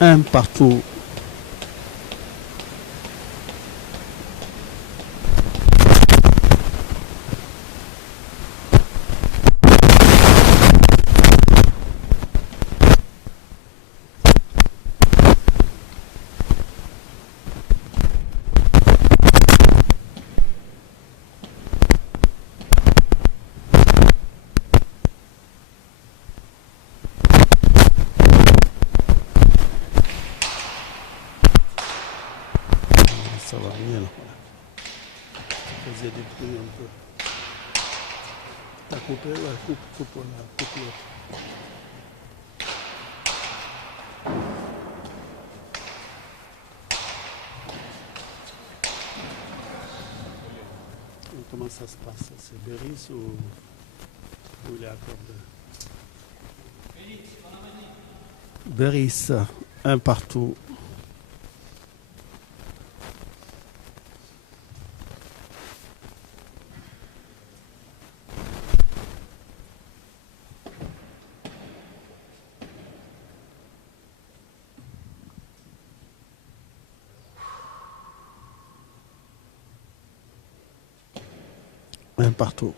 Un partout. Ça va bien là. Faisait des bruits un peu. T'as coupé? Ouais, coupe là, coupe l'autre. Comment ça se passe? C'est Beris ou il est accordé? Beris, un partout. Un partout.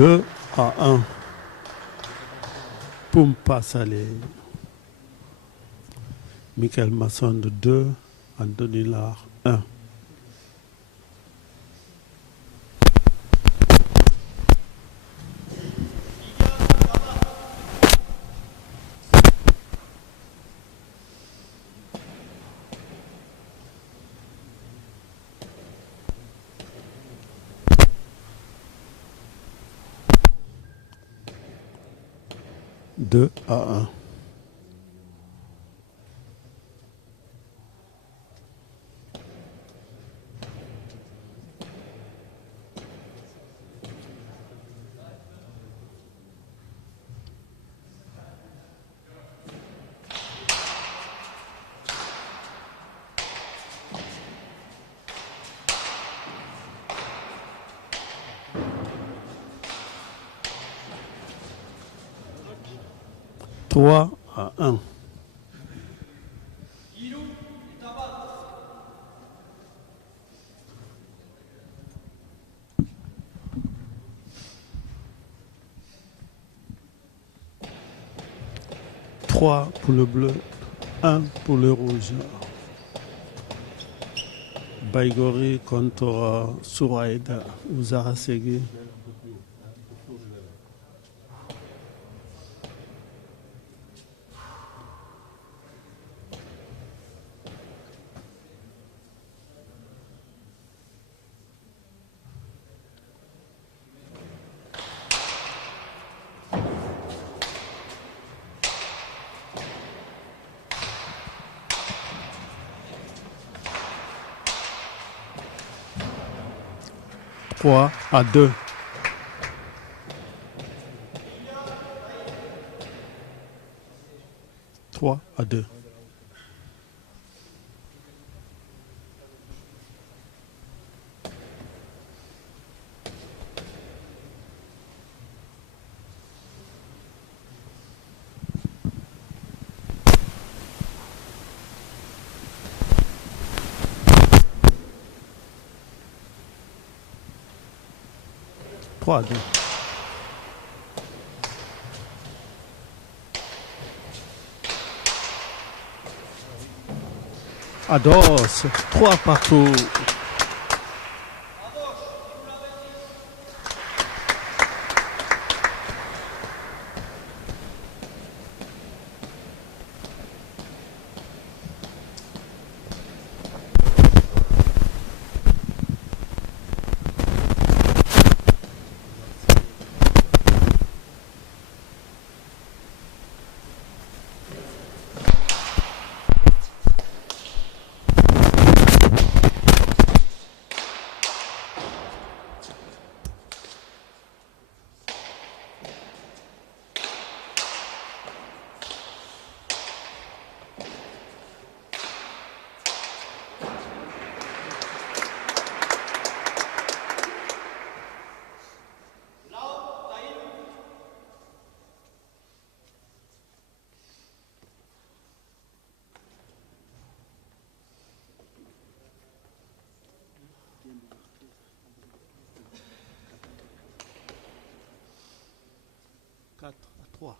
2-1. Pumpa Salé. Michael Masson de 2, Anthony Lar 1. Deux à un. Trois à un. Trois pour le bleu, un pour le rouge. Baigori contre Souraïda ou Zarasegui. Trois à deux. Trois à deux. Trois à deux. Ados, trois partout. Quatre à trois.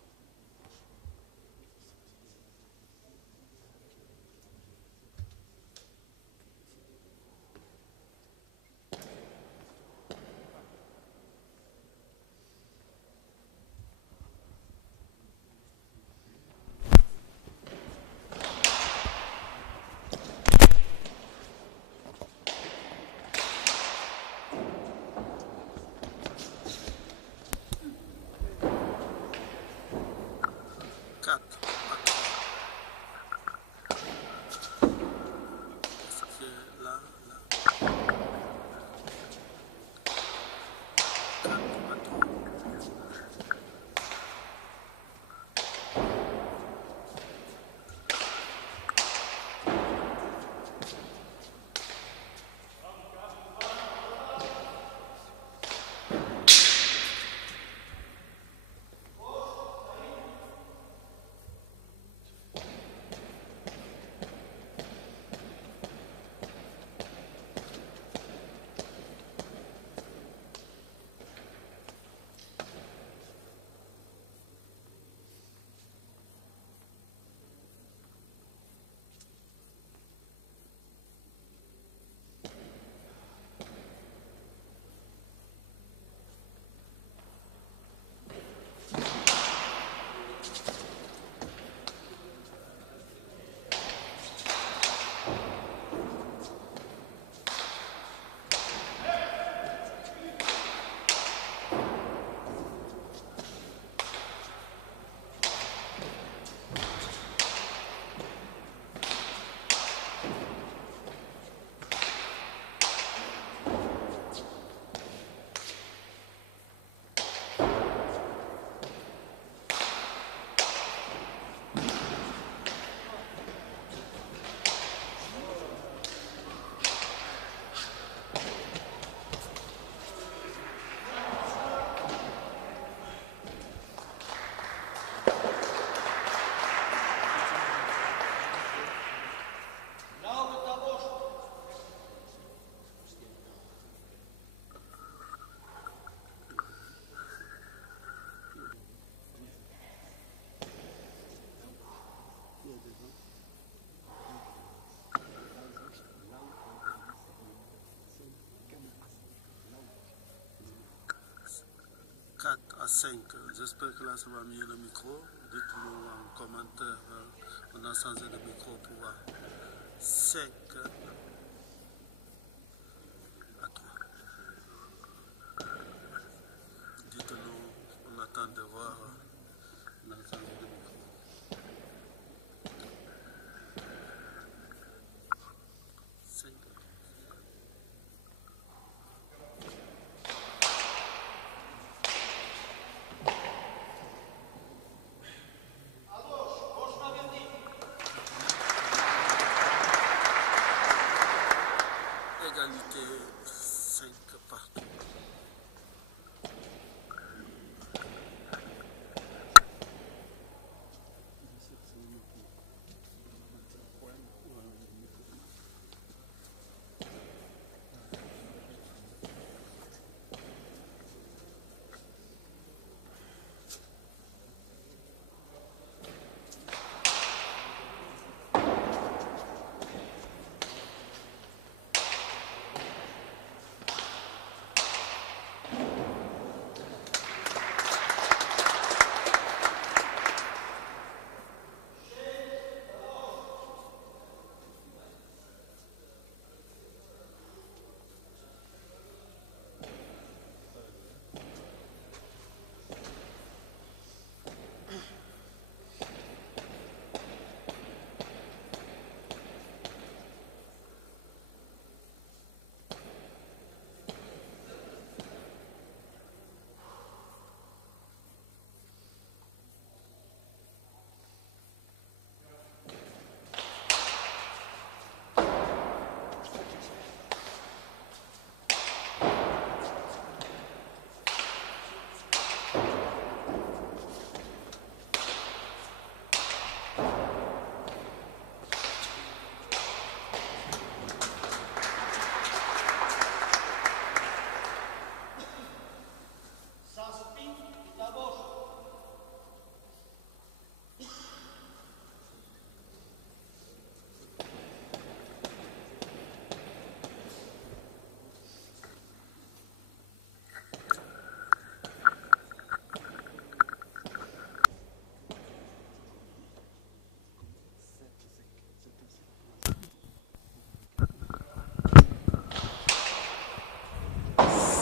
5. J'espère que là ça va mieux le micro. Dites-nous en commentaire. On a changé de micro pour voir. 5 à 3. Dites-nous, on attend de voir. On a changé de micro. 5 à 3. Égalité 5 partout.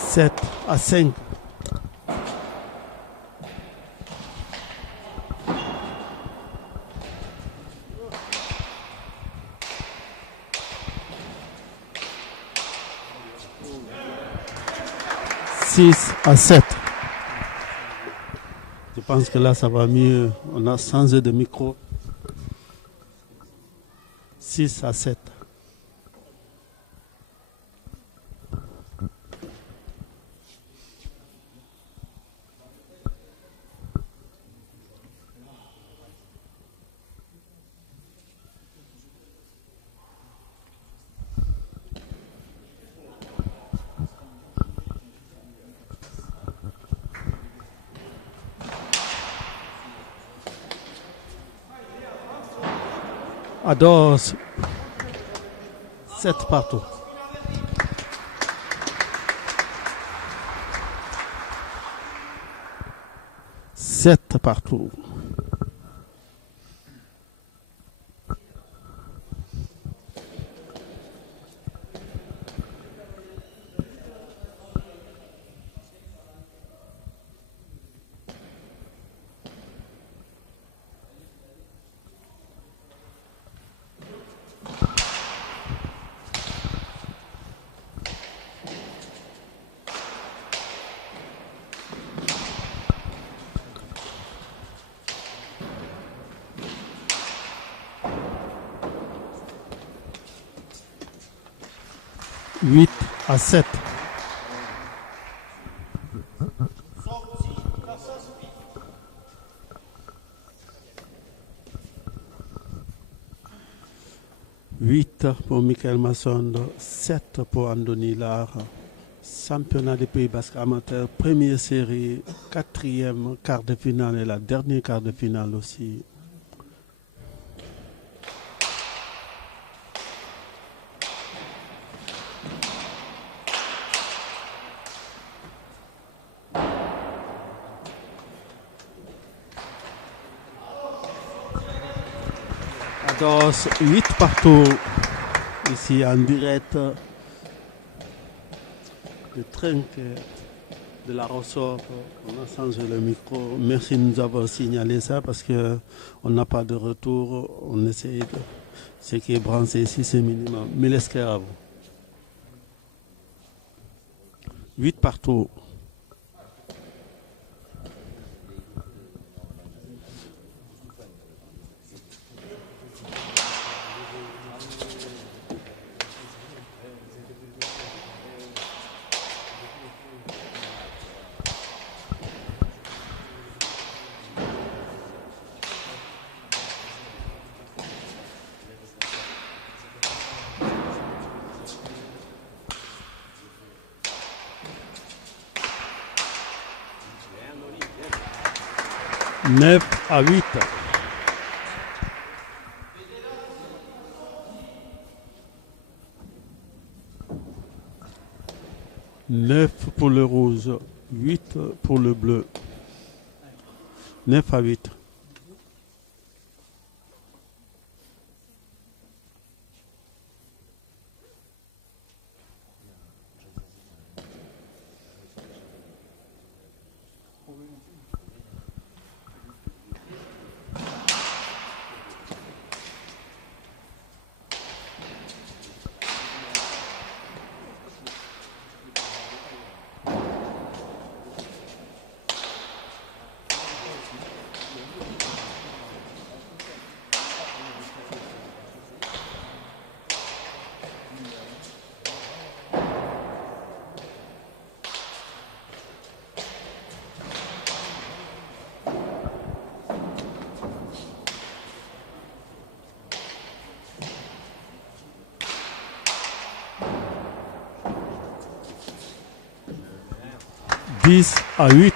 Sept à 5. Six à 7. Je pense que là ça va mieux. On a changé de micro. 6 à 7. Adore 7 partout. Sept partout. Huit à 7. Huit pour Michael Massondo, 7 pour Andoni Lar. Championnat des Pays Basques amateurs, première série, quatrième quart de finale et la dernière quart de finale aussi. Garros 8 partout. Ici en direct de Trinquet de la Ressort. On a changé le micro. Merci de nous avoir signalé ça parce qu'on n'a pas de retour. On essaye de. Ce qui est branché ici, c'est minimum. Milesquer à vous. 8 partout. Neuf à 8. Neuf pour le rouge, 8 pour le bleu. 9 à 8. Dix à 8.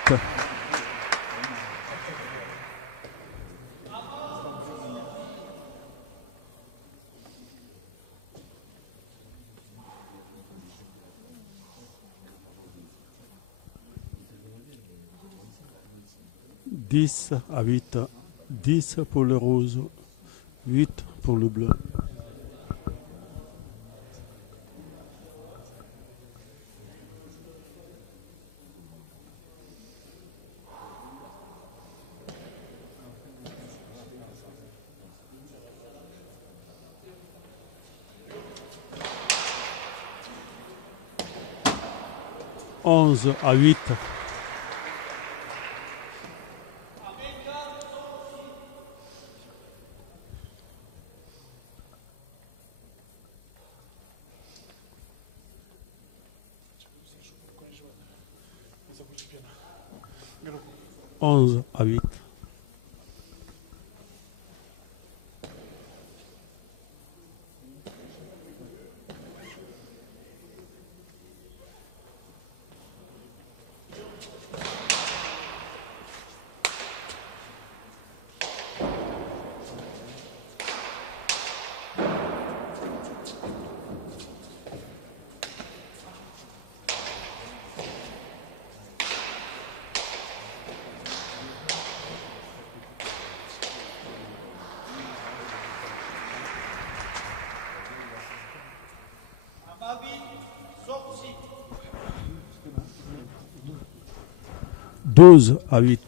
Dix à 8. 10 pour le rose, 8 pour le bleu. Onze à 8. Onze à 8. Douze à 8.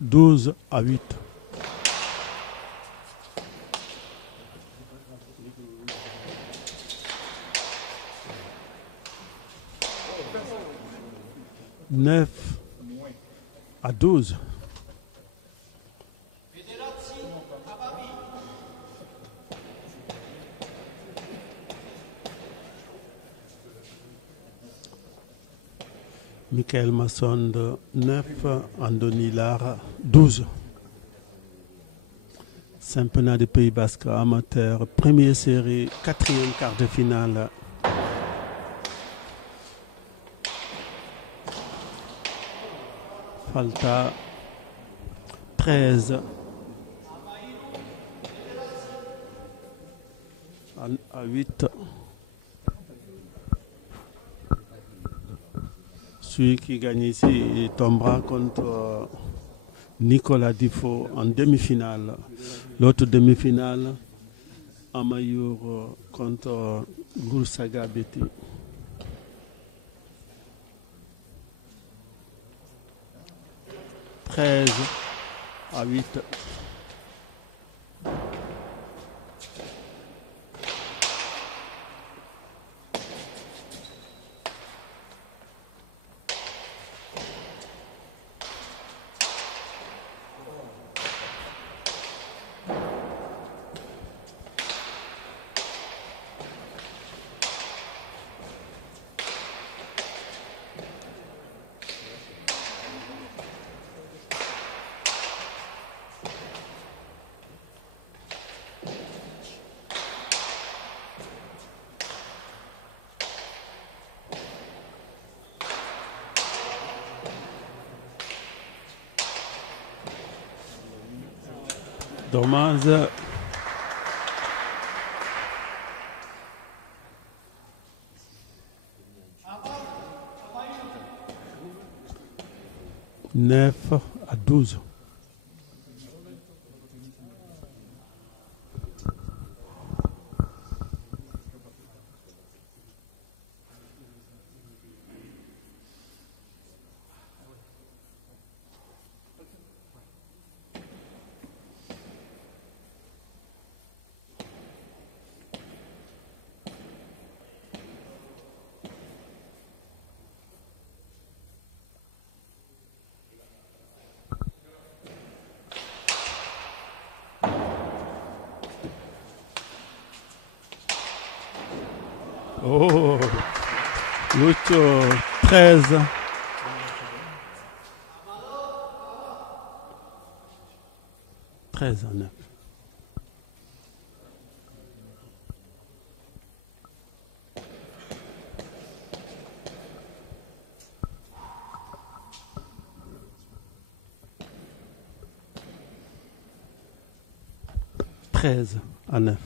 Douze à 8. Neuf à 12. Michael Masson 9, Andoni Lara 12. Championnat des Pays Basques amateur, première série, quatrième quart de finale. Falta 13 à 8. Celui qui gagne ici il tombera contre Nicolas Difo en demi-finale. L'autre demi-finale, Amayour contre Goursaga Betty. « 13 à 8. Dommage. Neuf à 12. Oh, Lucho 13. À 9. À 9.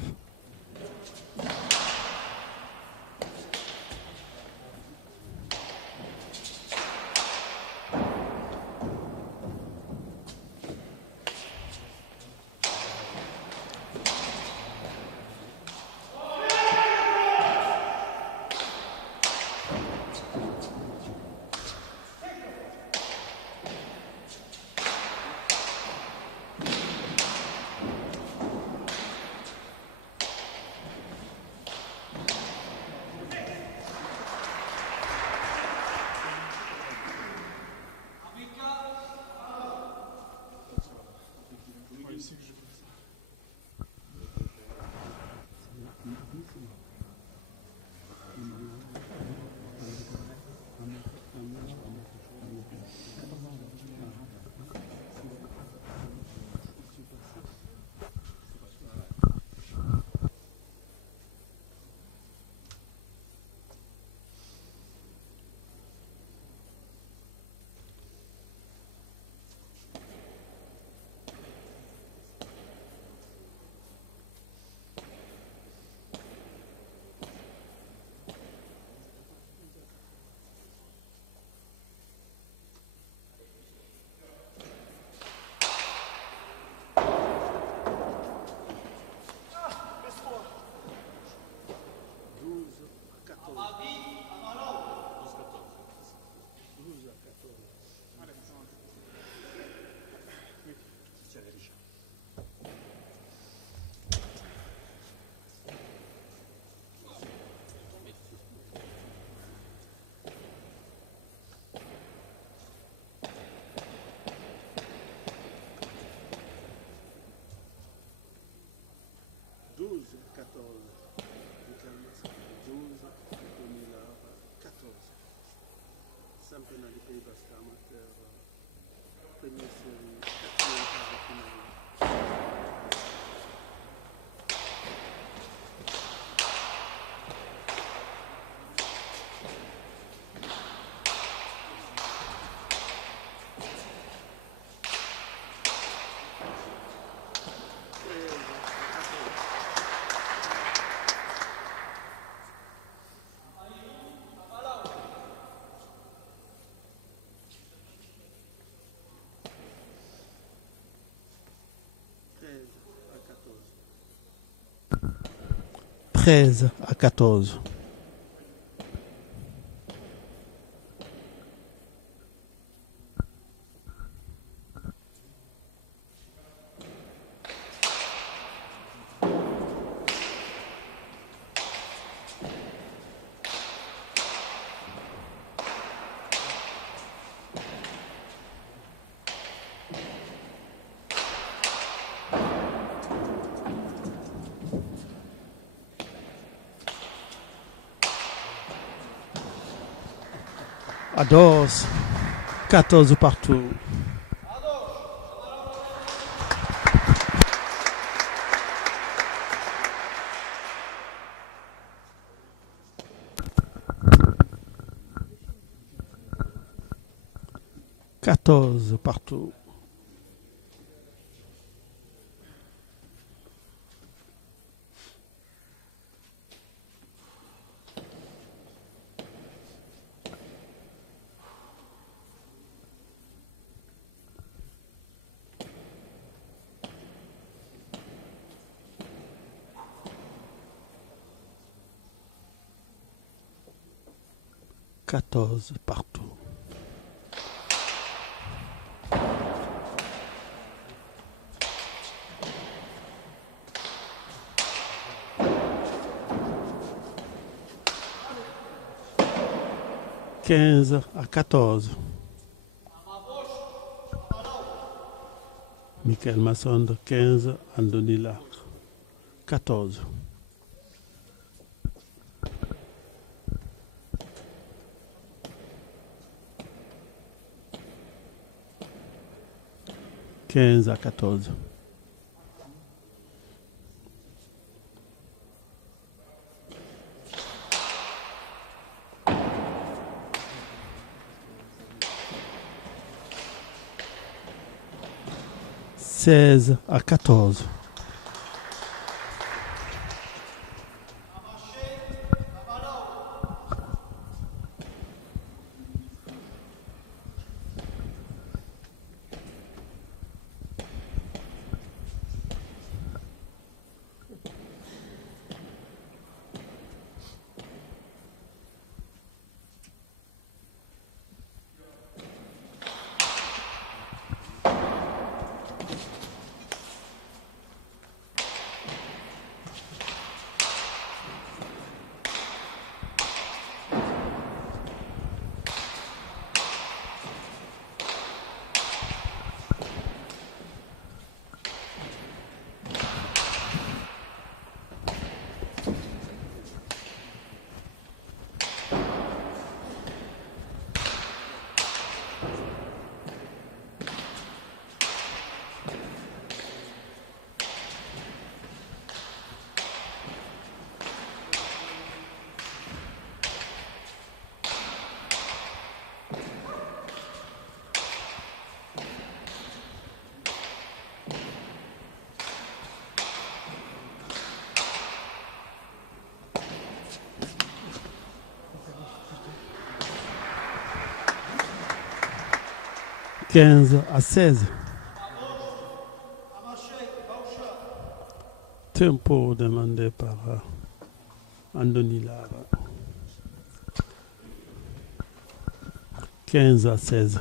13-14. Adors, 14 partout. Quatorze partout. Quatorze partout. Quinze à 14. Michael Massonde, 15, Andoni Larc, 14. Quinze à 14. Seize à 14. Quinze à 16. Tempo demandé par Andoni Lara. 15 à 16.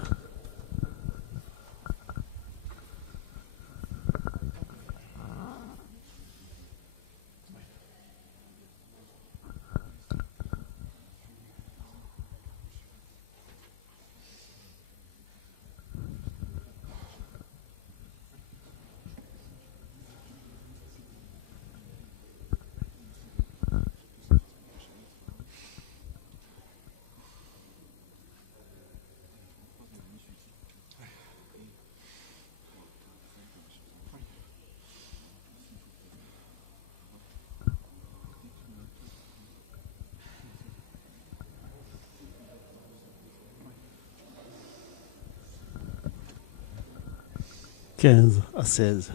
Quinze à 16.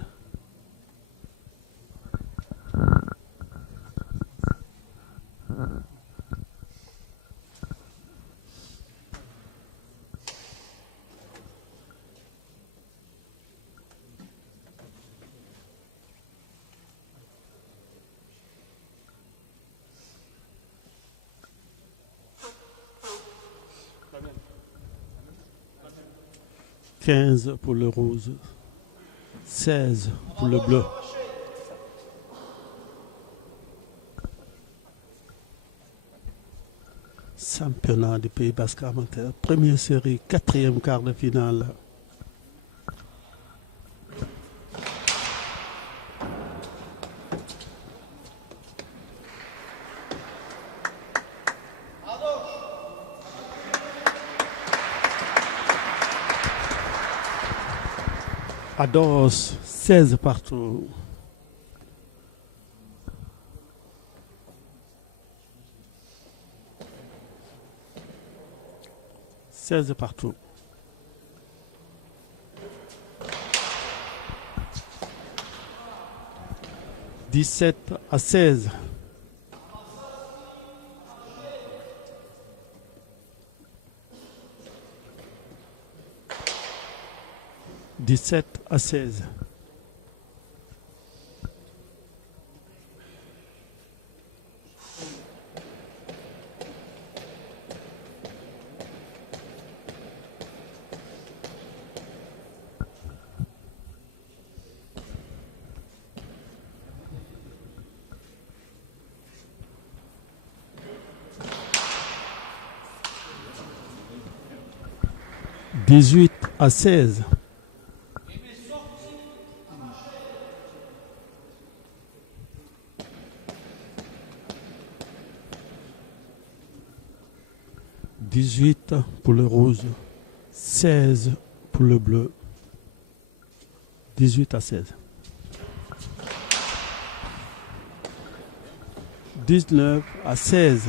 15 pour le rouge, 16 pour le bleu. Championnat du Pays Basque amateur, première série, quatrième quart de finale. Ados, 16 partout. Partout. 17-16. 17-16. 18-16. 18 pour le rouge, 16 pour le bleu. 18-16. 19-16.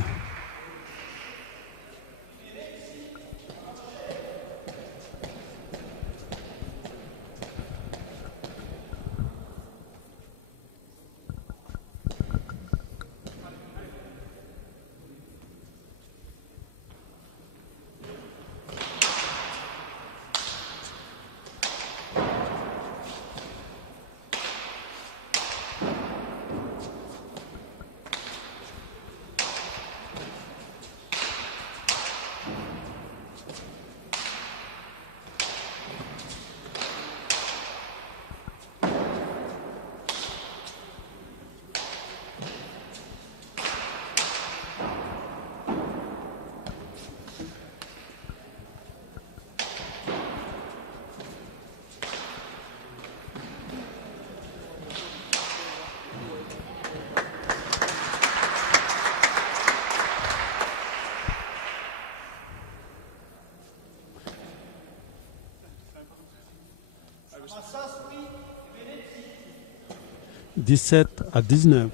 17-19.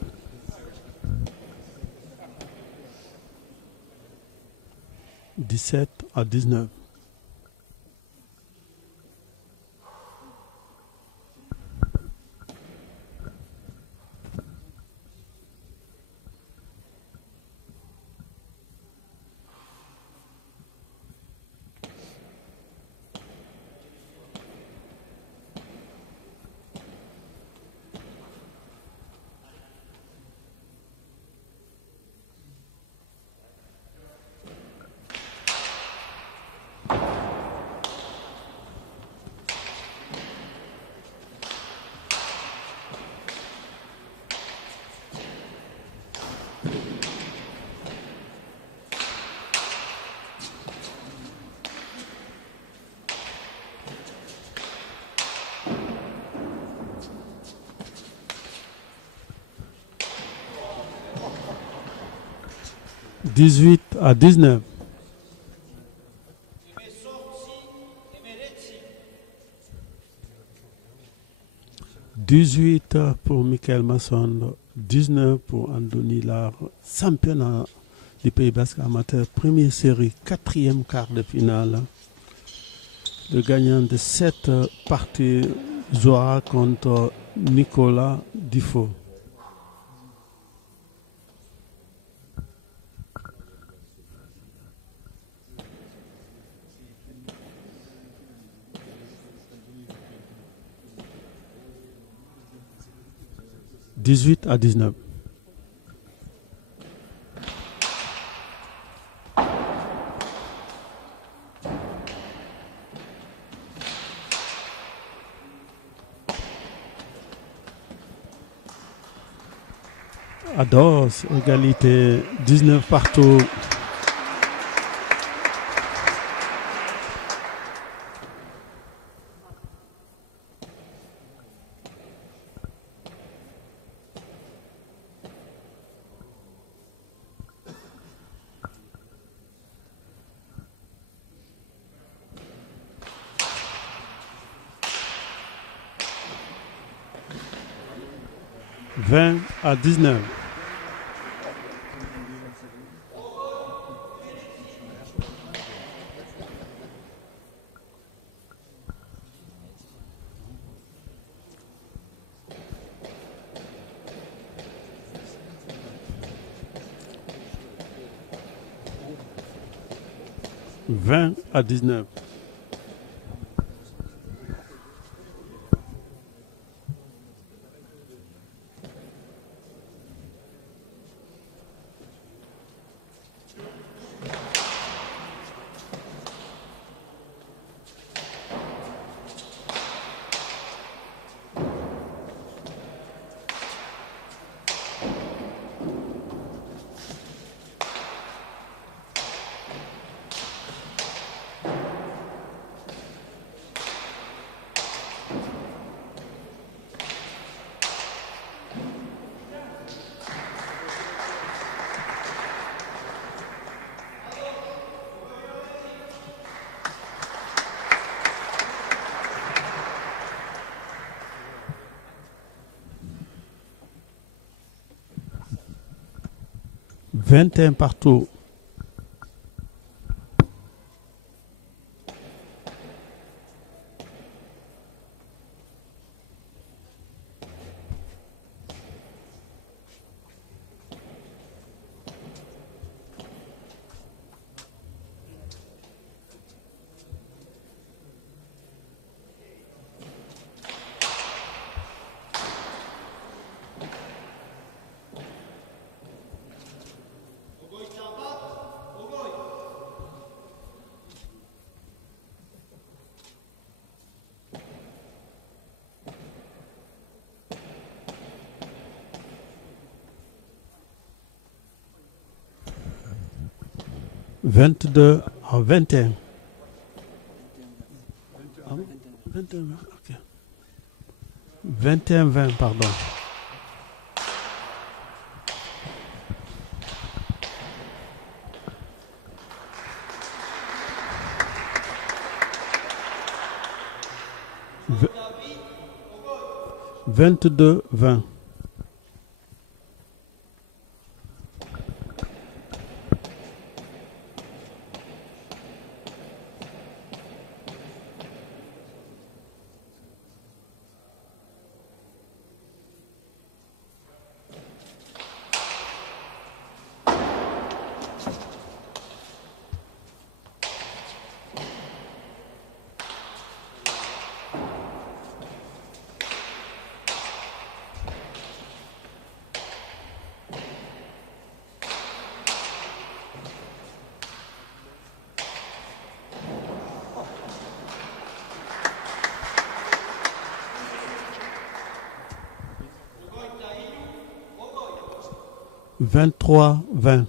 17-19. Dix-huit à 19. 18 pour Michael Masson, 19 pour Andoni Lar, championnat du Pays Basque amateur, première série, quatrième quart de finale. Le gagnant de cette partie jouera contre Nicolas Dufaux. Dix-huit à 19. adore, égalité 19 partout. « 20-19. « 20-19. « 21 partout. » « 22-21. » Ah bon? 21, ok. 21-20, pardon. V- 22-20. « 23-20. »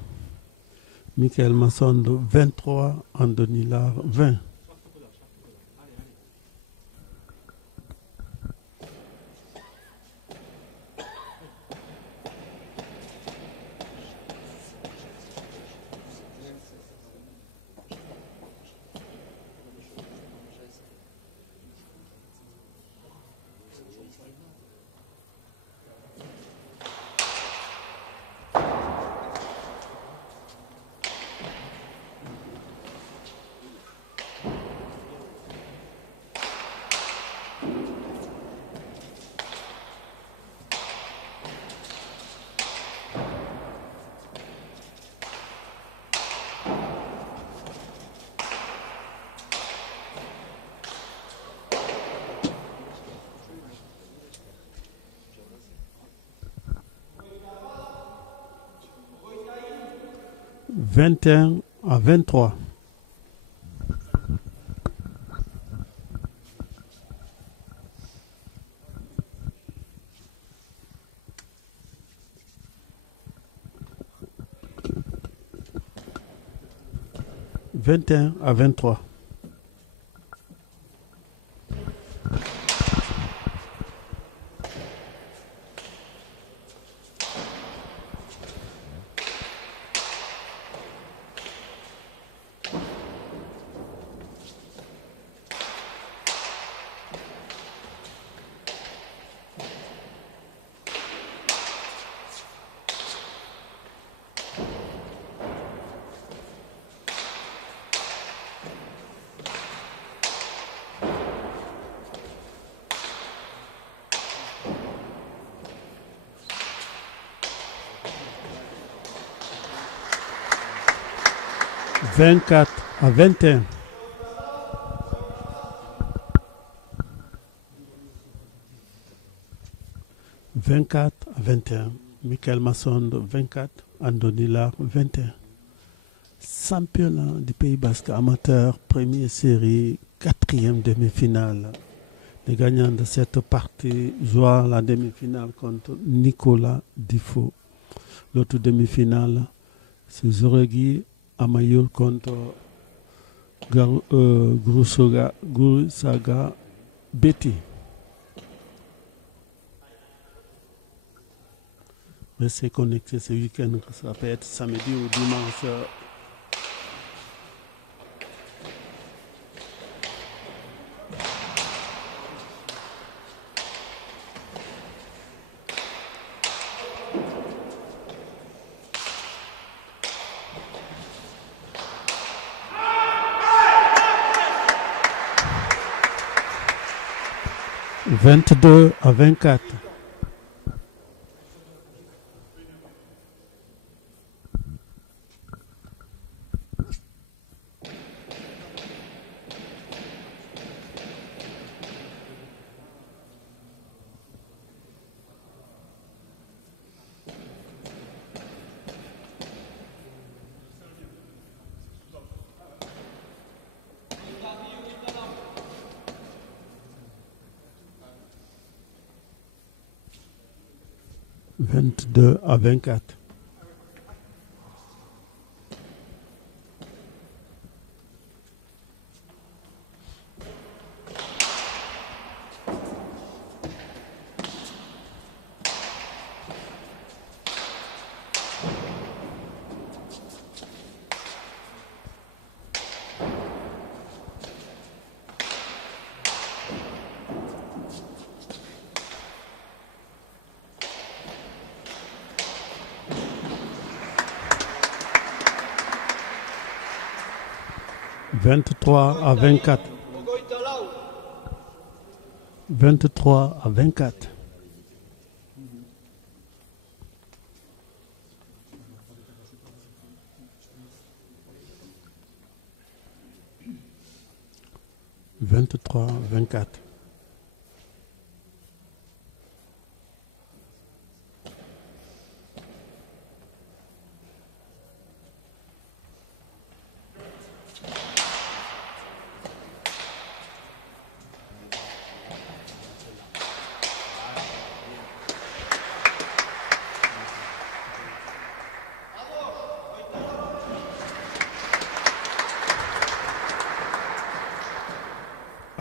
Michael Massondo, 23, Andoni Lar, 20. « 21-23. » 21-23. « 24-21. « 24-21. Michael Masson 24, Andoni Lar 21. Championnat du Pays Basque amateur, première série, quatrième demi-finale. Les gagnants de cette partie jouent la demi-finale contre Nicolas Difo. L'autre demi-finale, c'est Zoregi Amayur contre Gurusaga Betty. Restez connectés ce week-end, ça peut être samedi ou dimanche. « 22-24. » 22-24. « 23-24. » 23-24. « 23-24. »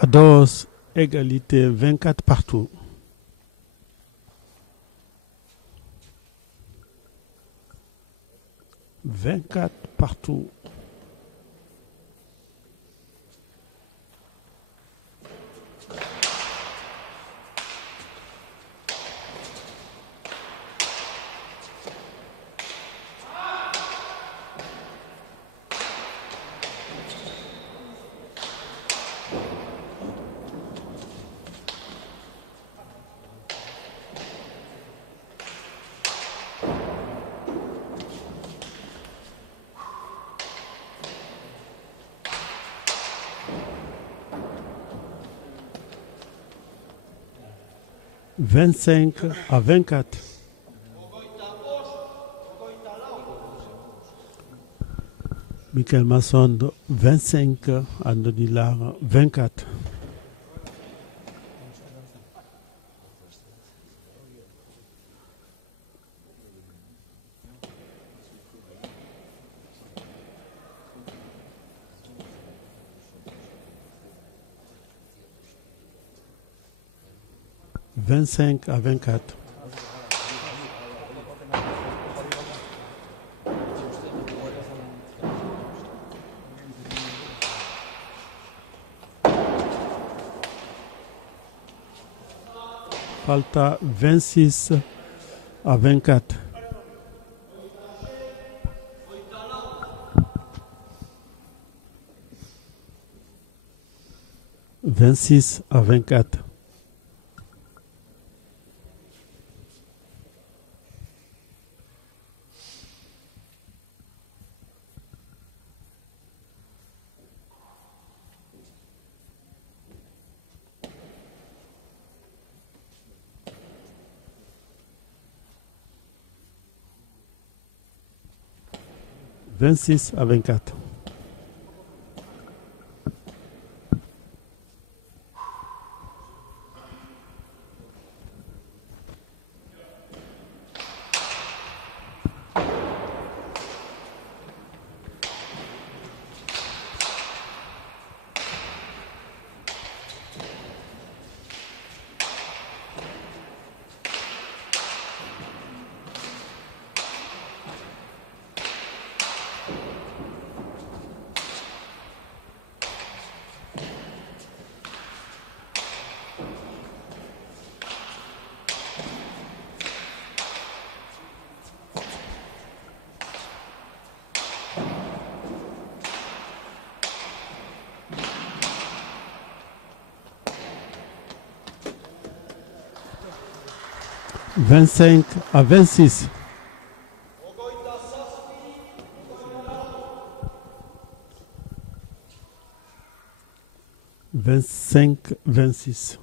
14, égalité 24 partout. « 24 partout. » « 25-24. » Michael Masson 25, Andoni Lar 24. 25-24. Falta 26-24. Vingt-six à 24. Vingt-six à 24. Vingt-cinq à 26. Vingt-cinq, 26.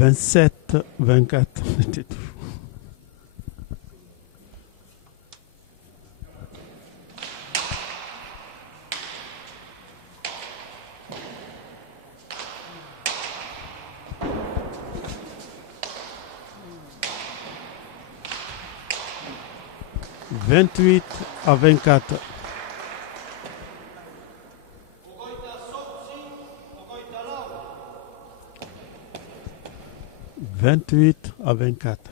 Vingt-sept, 24. C'était tout. Vingt-huit à 24. Vingt-huit à 24.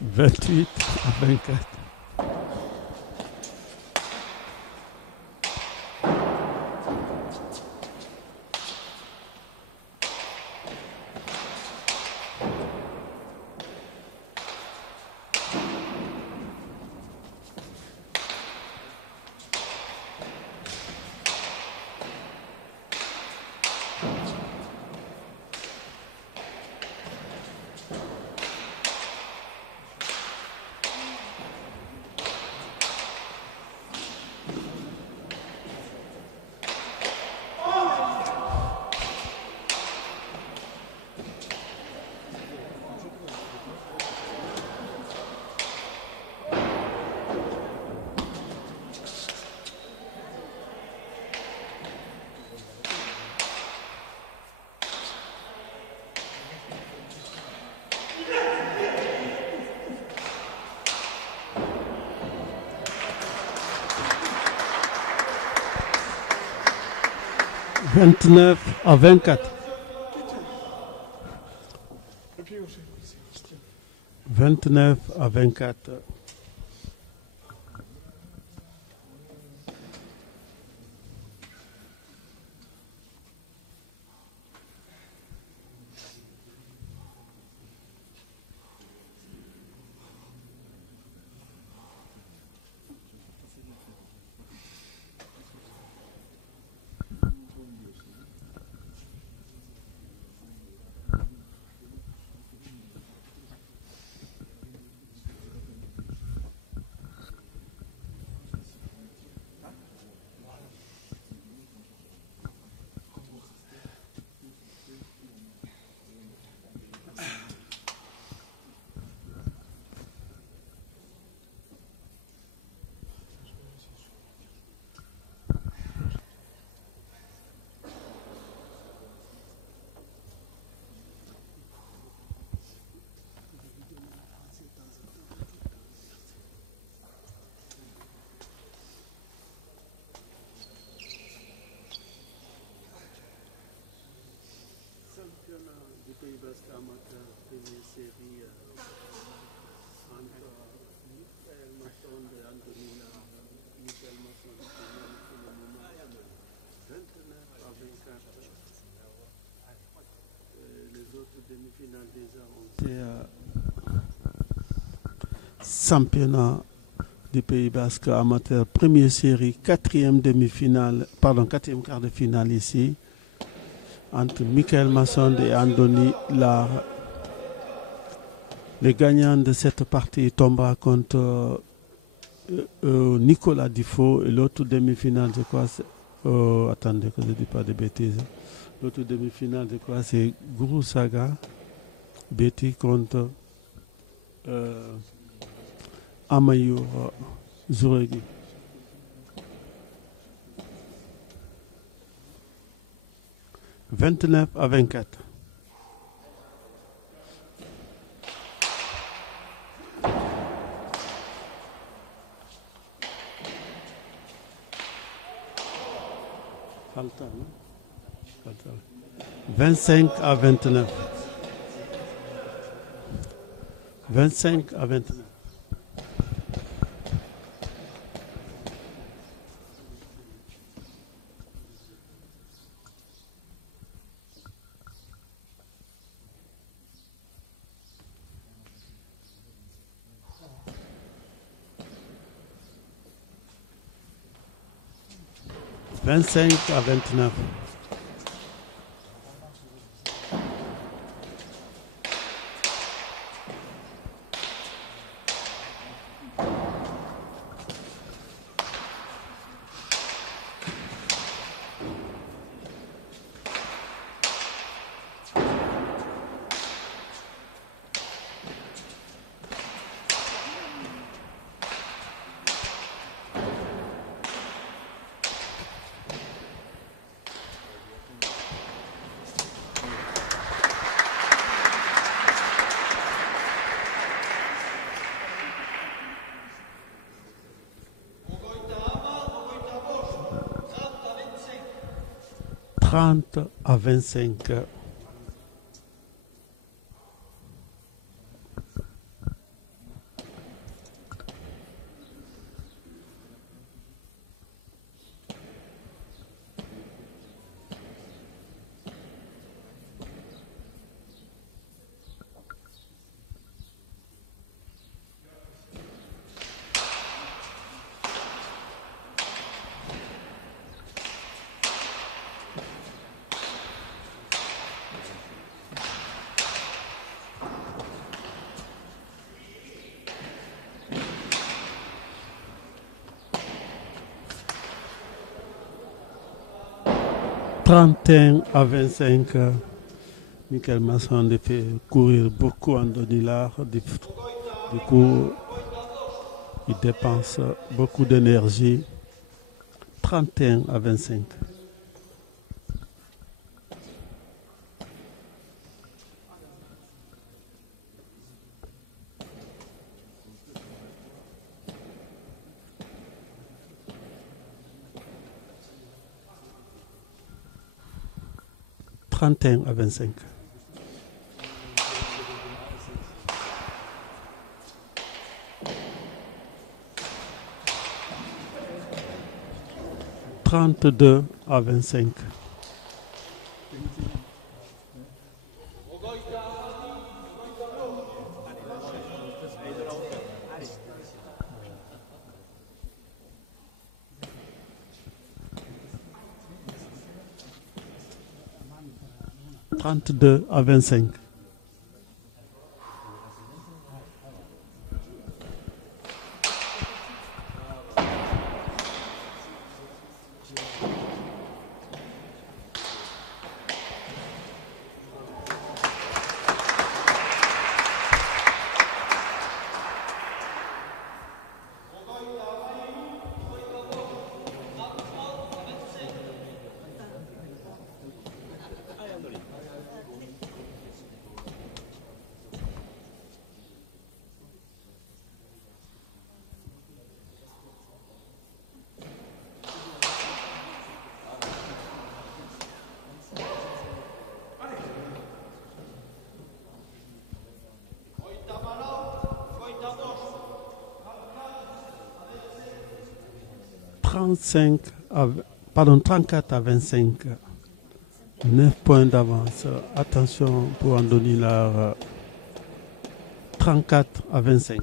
Vingt-huit à 24. Vingt-neuf à 24. 29 à 24. Basque amateur première série entre Michael Masson et Anthony Lar. Michael Masson qui mène pour le moment 29 à 24. Les autres demi-finales déjà ont été championnat du Pays Basque amateur première série, quatrième quart de finale ici entre Michael Masson et Andoni Lar. Le gagnant de cette partie tombera contre Nicolas Difo et l'autre demi-finale, je crois, attendez que je ne dis pas de bêtises. L'autre demi-finale, je crois, c'est Guru Saga Betty contre Amayur Zuregi. « 29 à 24. Falta, non? Falta. 25 à 29. 25 à 29. « 25 à 29. » Trente à 25. « 31 à 25. » Michael Masson fait courir beaucoup en Donilar. Du coup, il dépense beaucoup d'énergie. 31 à 25. « 31 à 25. » « 32 à 25. » « 32 à 25. » 34 à 25. 9 points d'avance. Attention pour Andoni Lar. 34 à 25.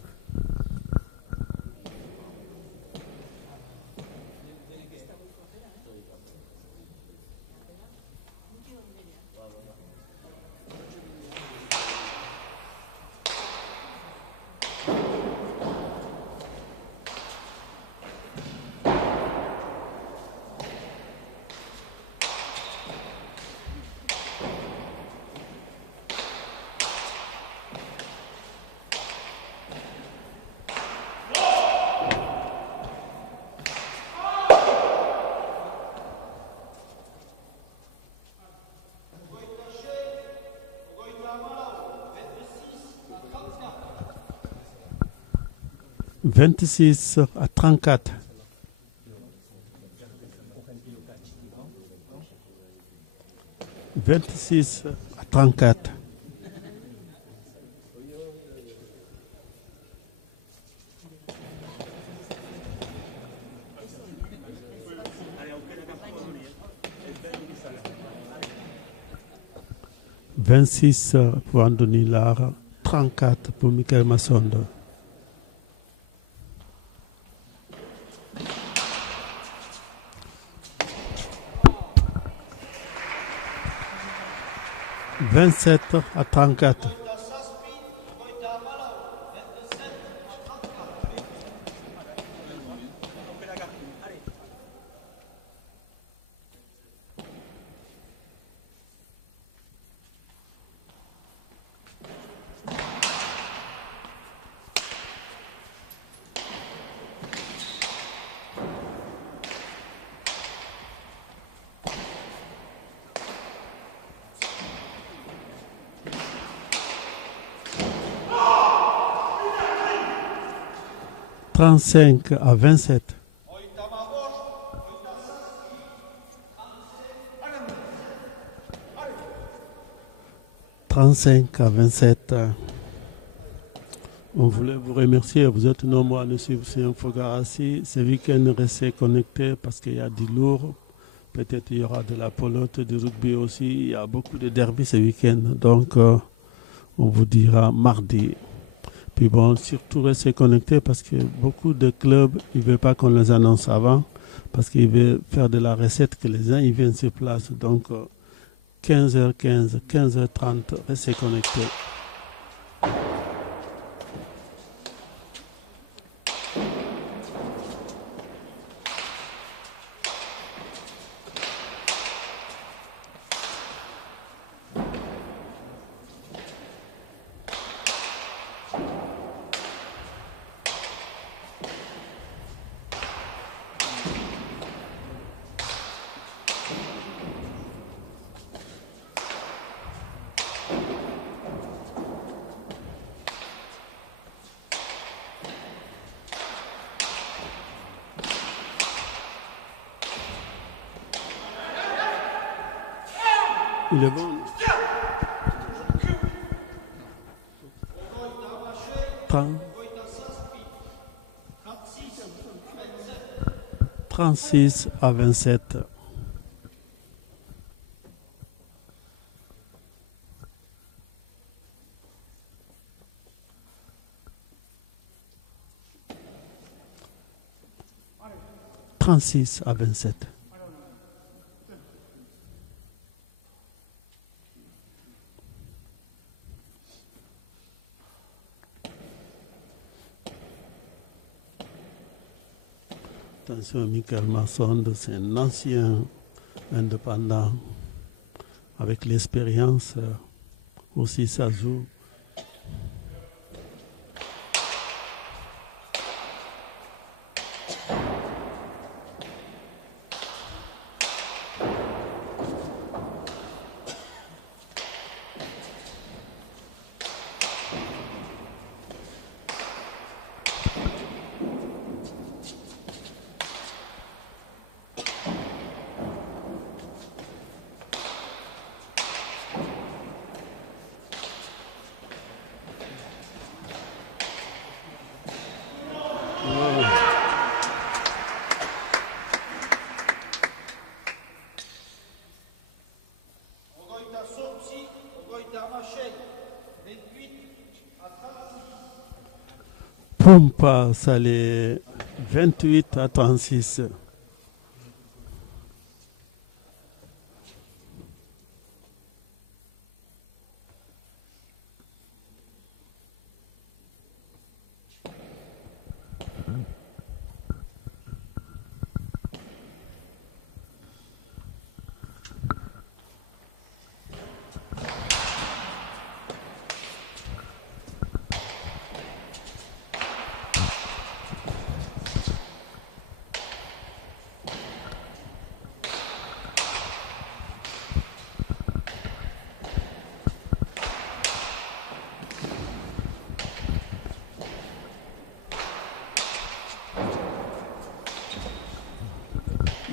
« 26 à 34. » 26 à 34. « 26 pour Andoni Lar, 34 pour Michael Massondo. » 27 à 34. « 35 à 27. » 35 à 27. On voulait vous remercier. Vous êtes nombreux à nous suivre sur Infogarassi. Ce week-end, restez connectés parce qu'il y a du lourd. Peut-être il y aura de la pelote, du rugby aussi. Il y a beaucoup de derbies ce week-end. Donc, on vous dira mardi. Puis bon, surtout restez connectés parce que beaucoup de clubs, ils ne veulent pas qu'on les annonce avant parce qu'ils veulent faire de la recette que les gens ils viennent sur place. Donc 15h15, 15h30, restez connectés. Il est bon. 36 à 27. « 36 à 27. » Attention, Michael Massondo, c'est un ancien indépendant avec l'expérience aussi ça joue. Pumpa Salé 28-36.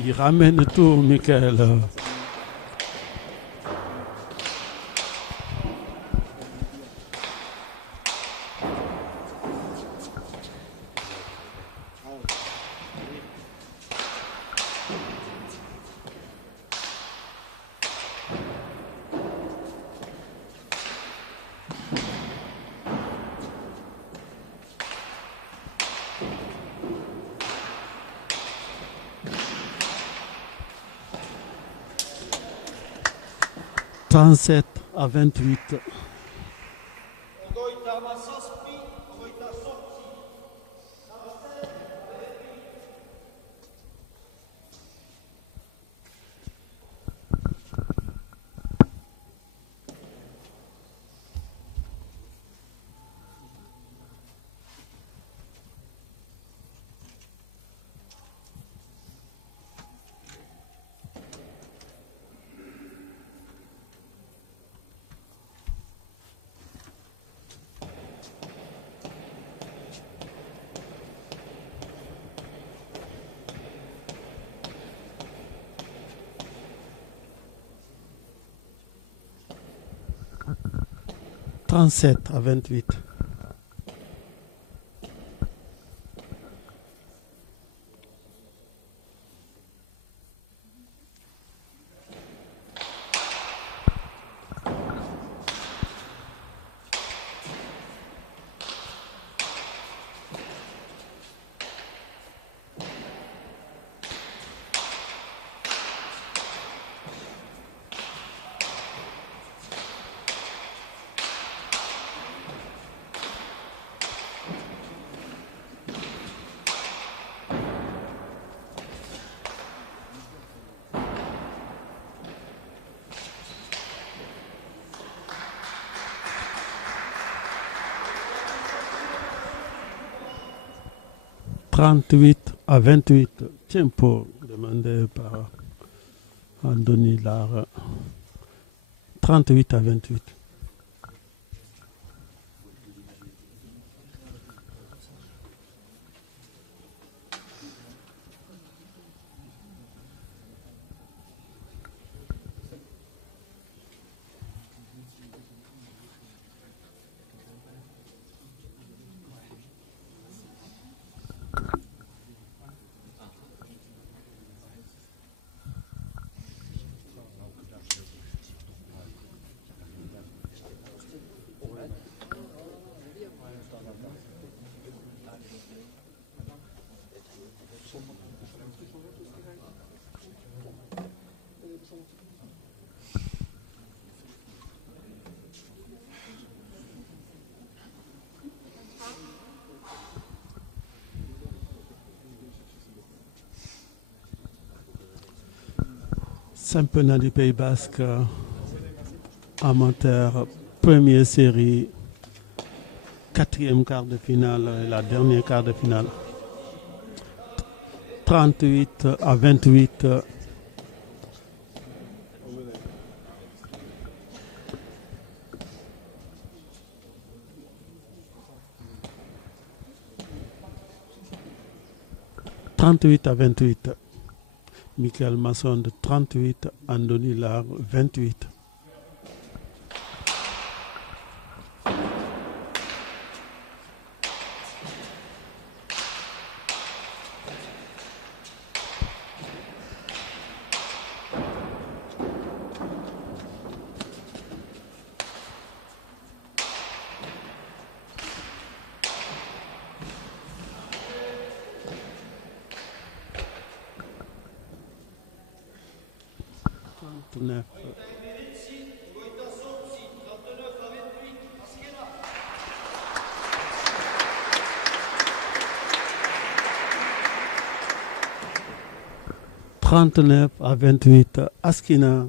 Il ramène tout, Michael. « 37-28. « 37-28. « 38-28. Tempo demandé par Andoni Lara. 38-28. Championnat du Pays Basque, amateur, première série, quatrième quart de finale et la dernière quart de finale. 38-28. « 38-28. Michael Masson de 38, Andoni Lar 28. 39. À 28, Askina,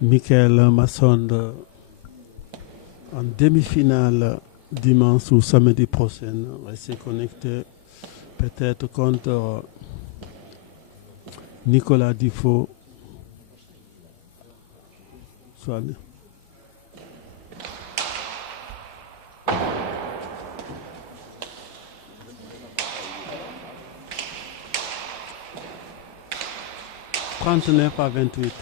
Michael Masson en demi-finale dimanche ou samedi prochain. Restez connectés peut-être contre Nicolas Dufault. Soit 39 à 28.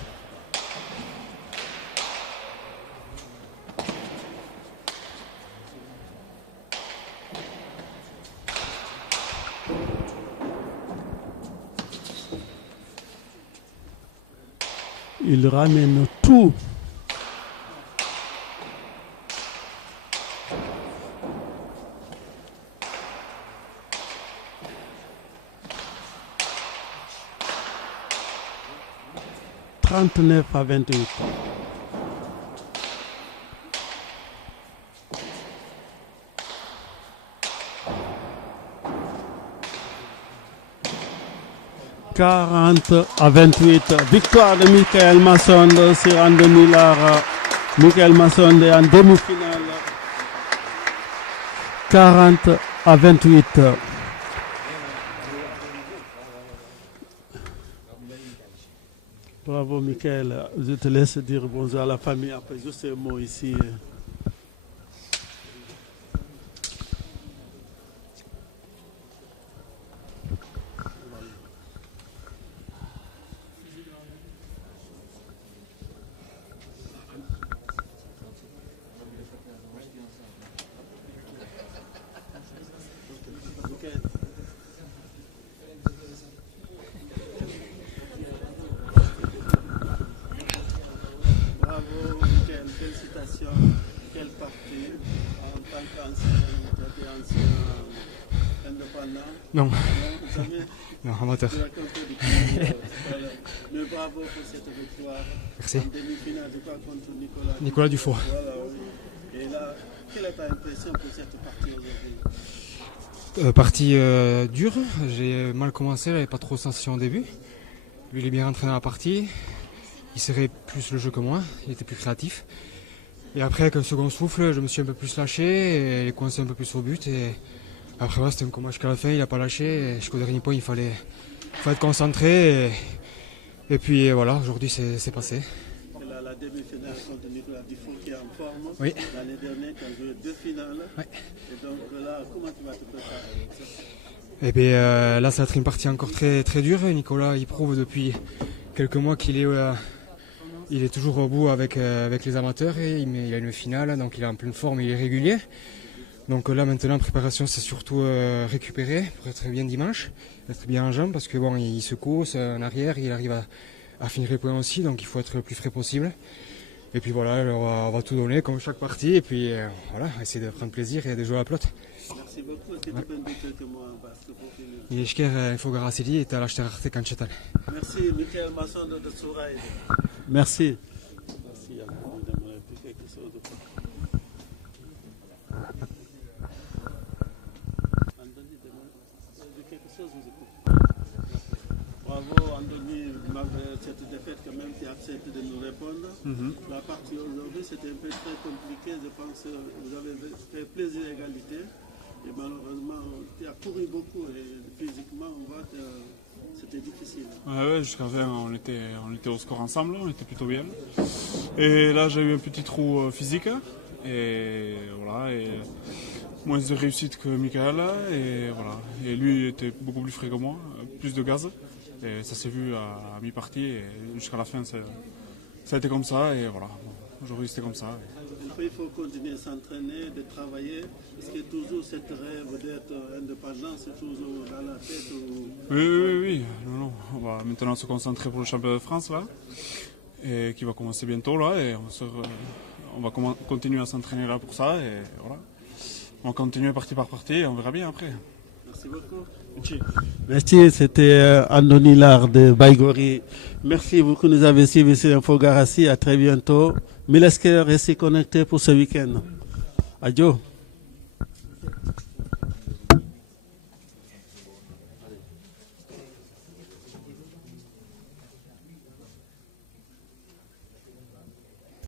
Il ramène tout. À 28. À 28. Victoire de Michael Masson sur André Miller. Michael Masson est en demi-finale. 40 à 28. Bravo Michael, je te laisse dire bonjour à la famille, après juste un mot ici. Quelle partie en tant qu'ancien indépendant? Non. Jamais. Non, amateur. Mais bravo pour cette victoire. Merci. En demi-finale, je crois, contre Nicolas Dufault. Voilà, oui. Et là, quelle est ta impression pour cette partie aujourd'hui? Partie dure. J'ai mal commencé, j'avais pas trop de sensations au début. Lui, il est bien rentré dans la partie. Il serrait plus le jeu que moi, il était plus créatif. Et après, avec un second souffle, je me suis un peu plus lâché et il est coincé un peu plus au but. Et après, ouais, c'était un combat jusqu'à la fin, il n'a pas lâché. Et jusqu'au dernier point, il fallait être concentré. Et puis voilà, aujourd'hui, c'est passé. La demi-finale contre Nicolas Dufault qui est en forme. Oui. L'année dernière, tu as joué 2 finales. Oui. Et donc là, comment tu vas te préparer? Et bien là, ça va être une partie encore très, très dure. Nicolas, il prouve depuis quelques mois qu'il est... il est toujours au bout avec les amateurs et il a une finale, donc il est en pleine forme, il est régulier. Donc là maintenant en préparation c'est surtout récupérer pour être bien dimanche, être bien en jambes parce que bon il se cause en arrière, il arrive à finir les points aussi, donc il faut être le plus frais possible. Et puis voilà, on va tout donner comme chaque partie et puis voilà, essayer de prendre plaisir et de jouer à la pelote. Merci beaucoup. Est-ce que tu peux me dire quelques mots en basque pour finir? Il faut garasili et t'as l'acheter arte canchetal. Merci Michael Masson de Souraï. Merci. Merci à vous de me dire quelque chose de plus. Andoni, de quelque chose, vous écoutez. Bravo Andoni, malgré cette défaite quand même qui accepte de nous répondre. La partie aujourd'hui c'était un peu très compliqué. Je pense que vous avez fait plaisir à égalité. Et malheureusement, tu as couru beaucoup et physiquement, on voit que c'était difficile. Ouais, jusqu'à la fin, on était au score ensemble, on était plutôt bien. Et là, j'ai eu un petit trou physique. Et voilà, et moins de réussite que Michael. Et voilà. Et lui était beaucoup plus frais que moi, plus de gaz. Et ça s'est vu à mi-partie. Et jusqu'à la fin, ça a été comme ça. Et voilà, aujourd'hui c'était comme ça. Il faut continuer à s'entraîner, de travailler. Est-ce que toujours cette rêve d'être indépendant, c'est toujours dans la tête ou... Oui. Non. On va maintenant se concentrer pour le championnat de France là, et qui va commencer bientôt là, et on va continuer à s'entraîner là pour ça, et voilà. On va continuer partie par partie, et on verra bien après. Merci beaucoup. Merci, c'était Andoni Lar de Baïgori. Merci vous qui nous avez suivis sur Infogarassi. À très bientôt. Milesker, restez connectés pour ce week-end. Adieu.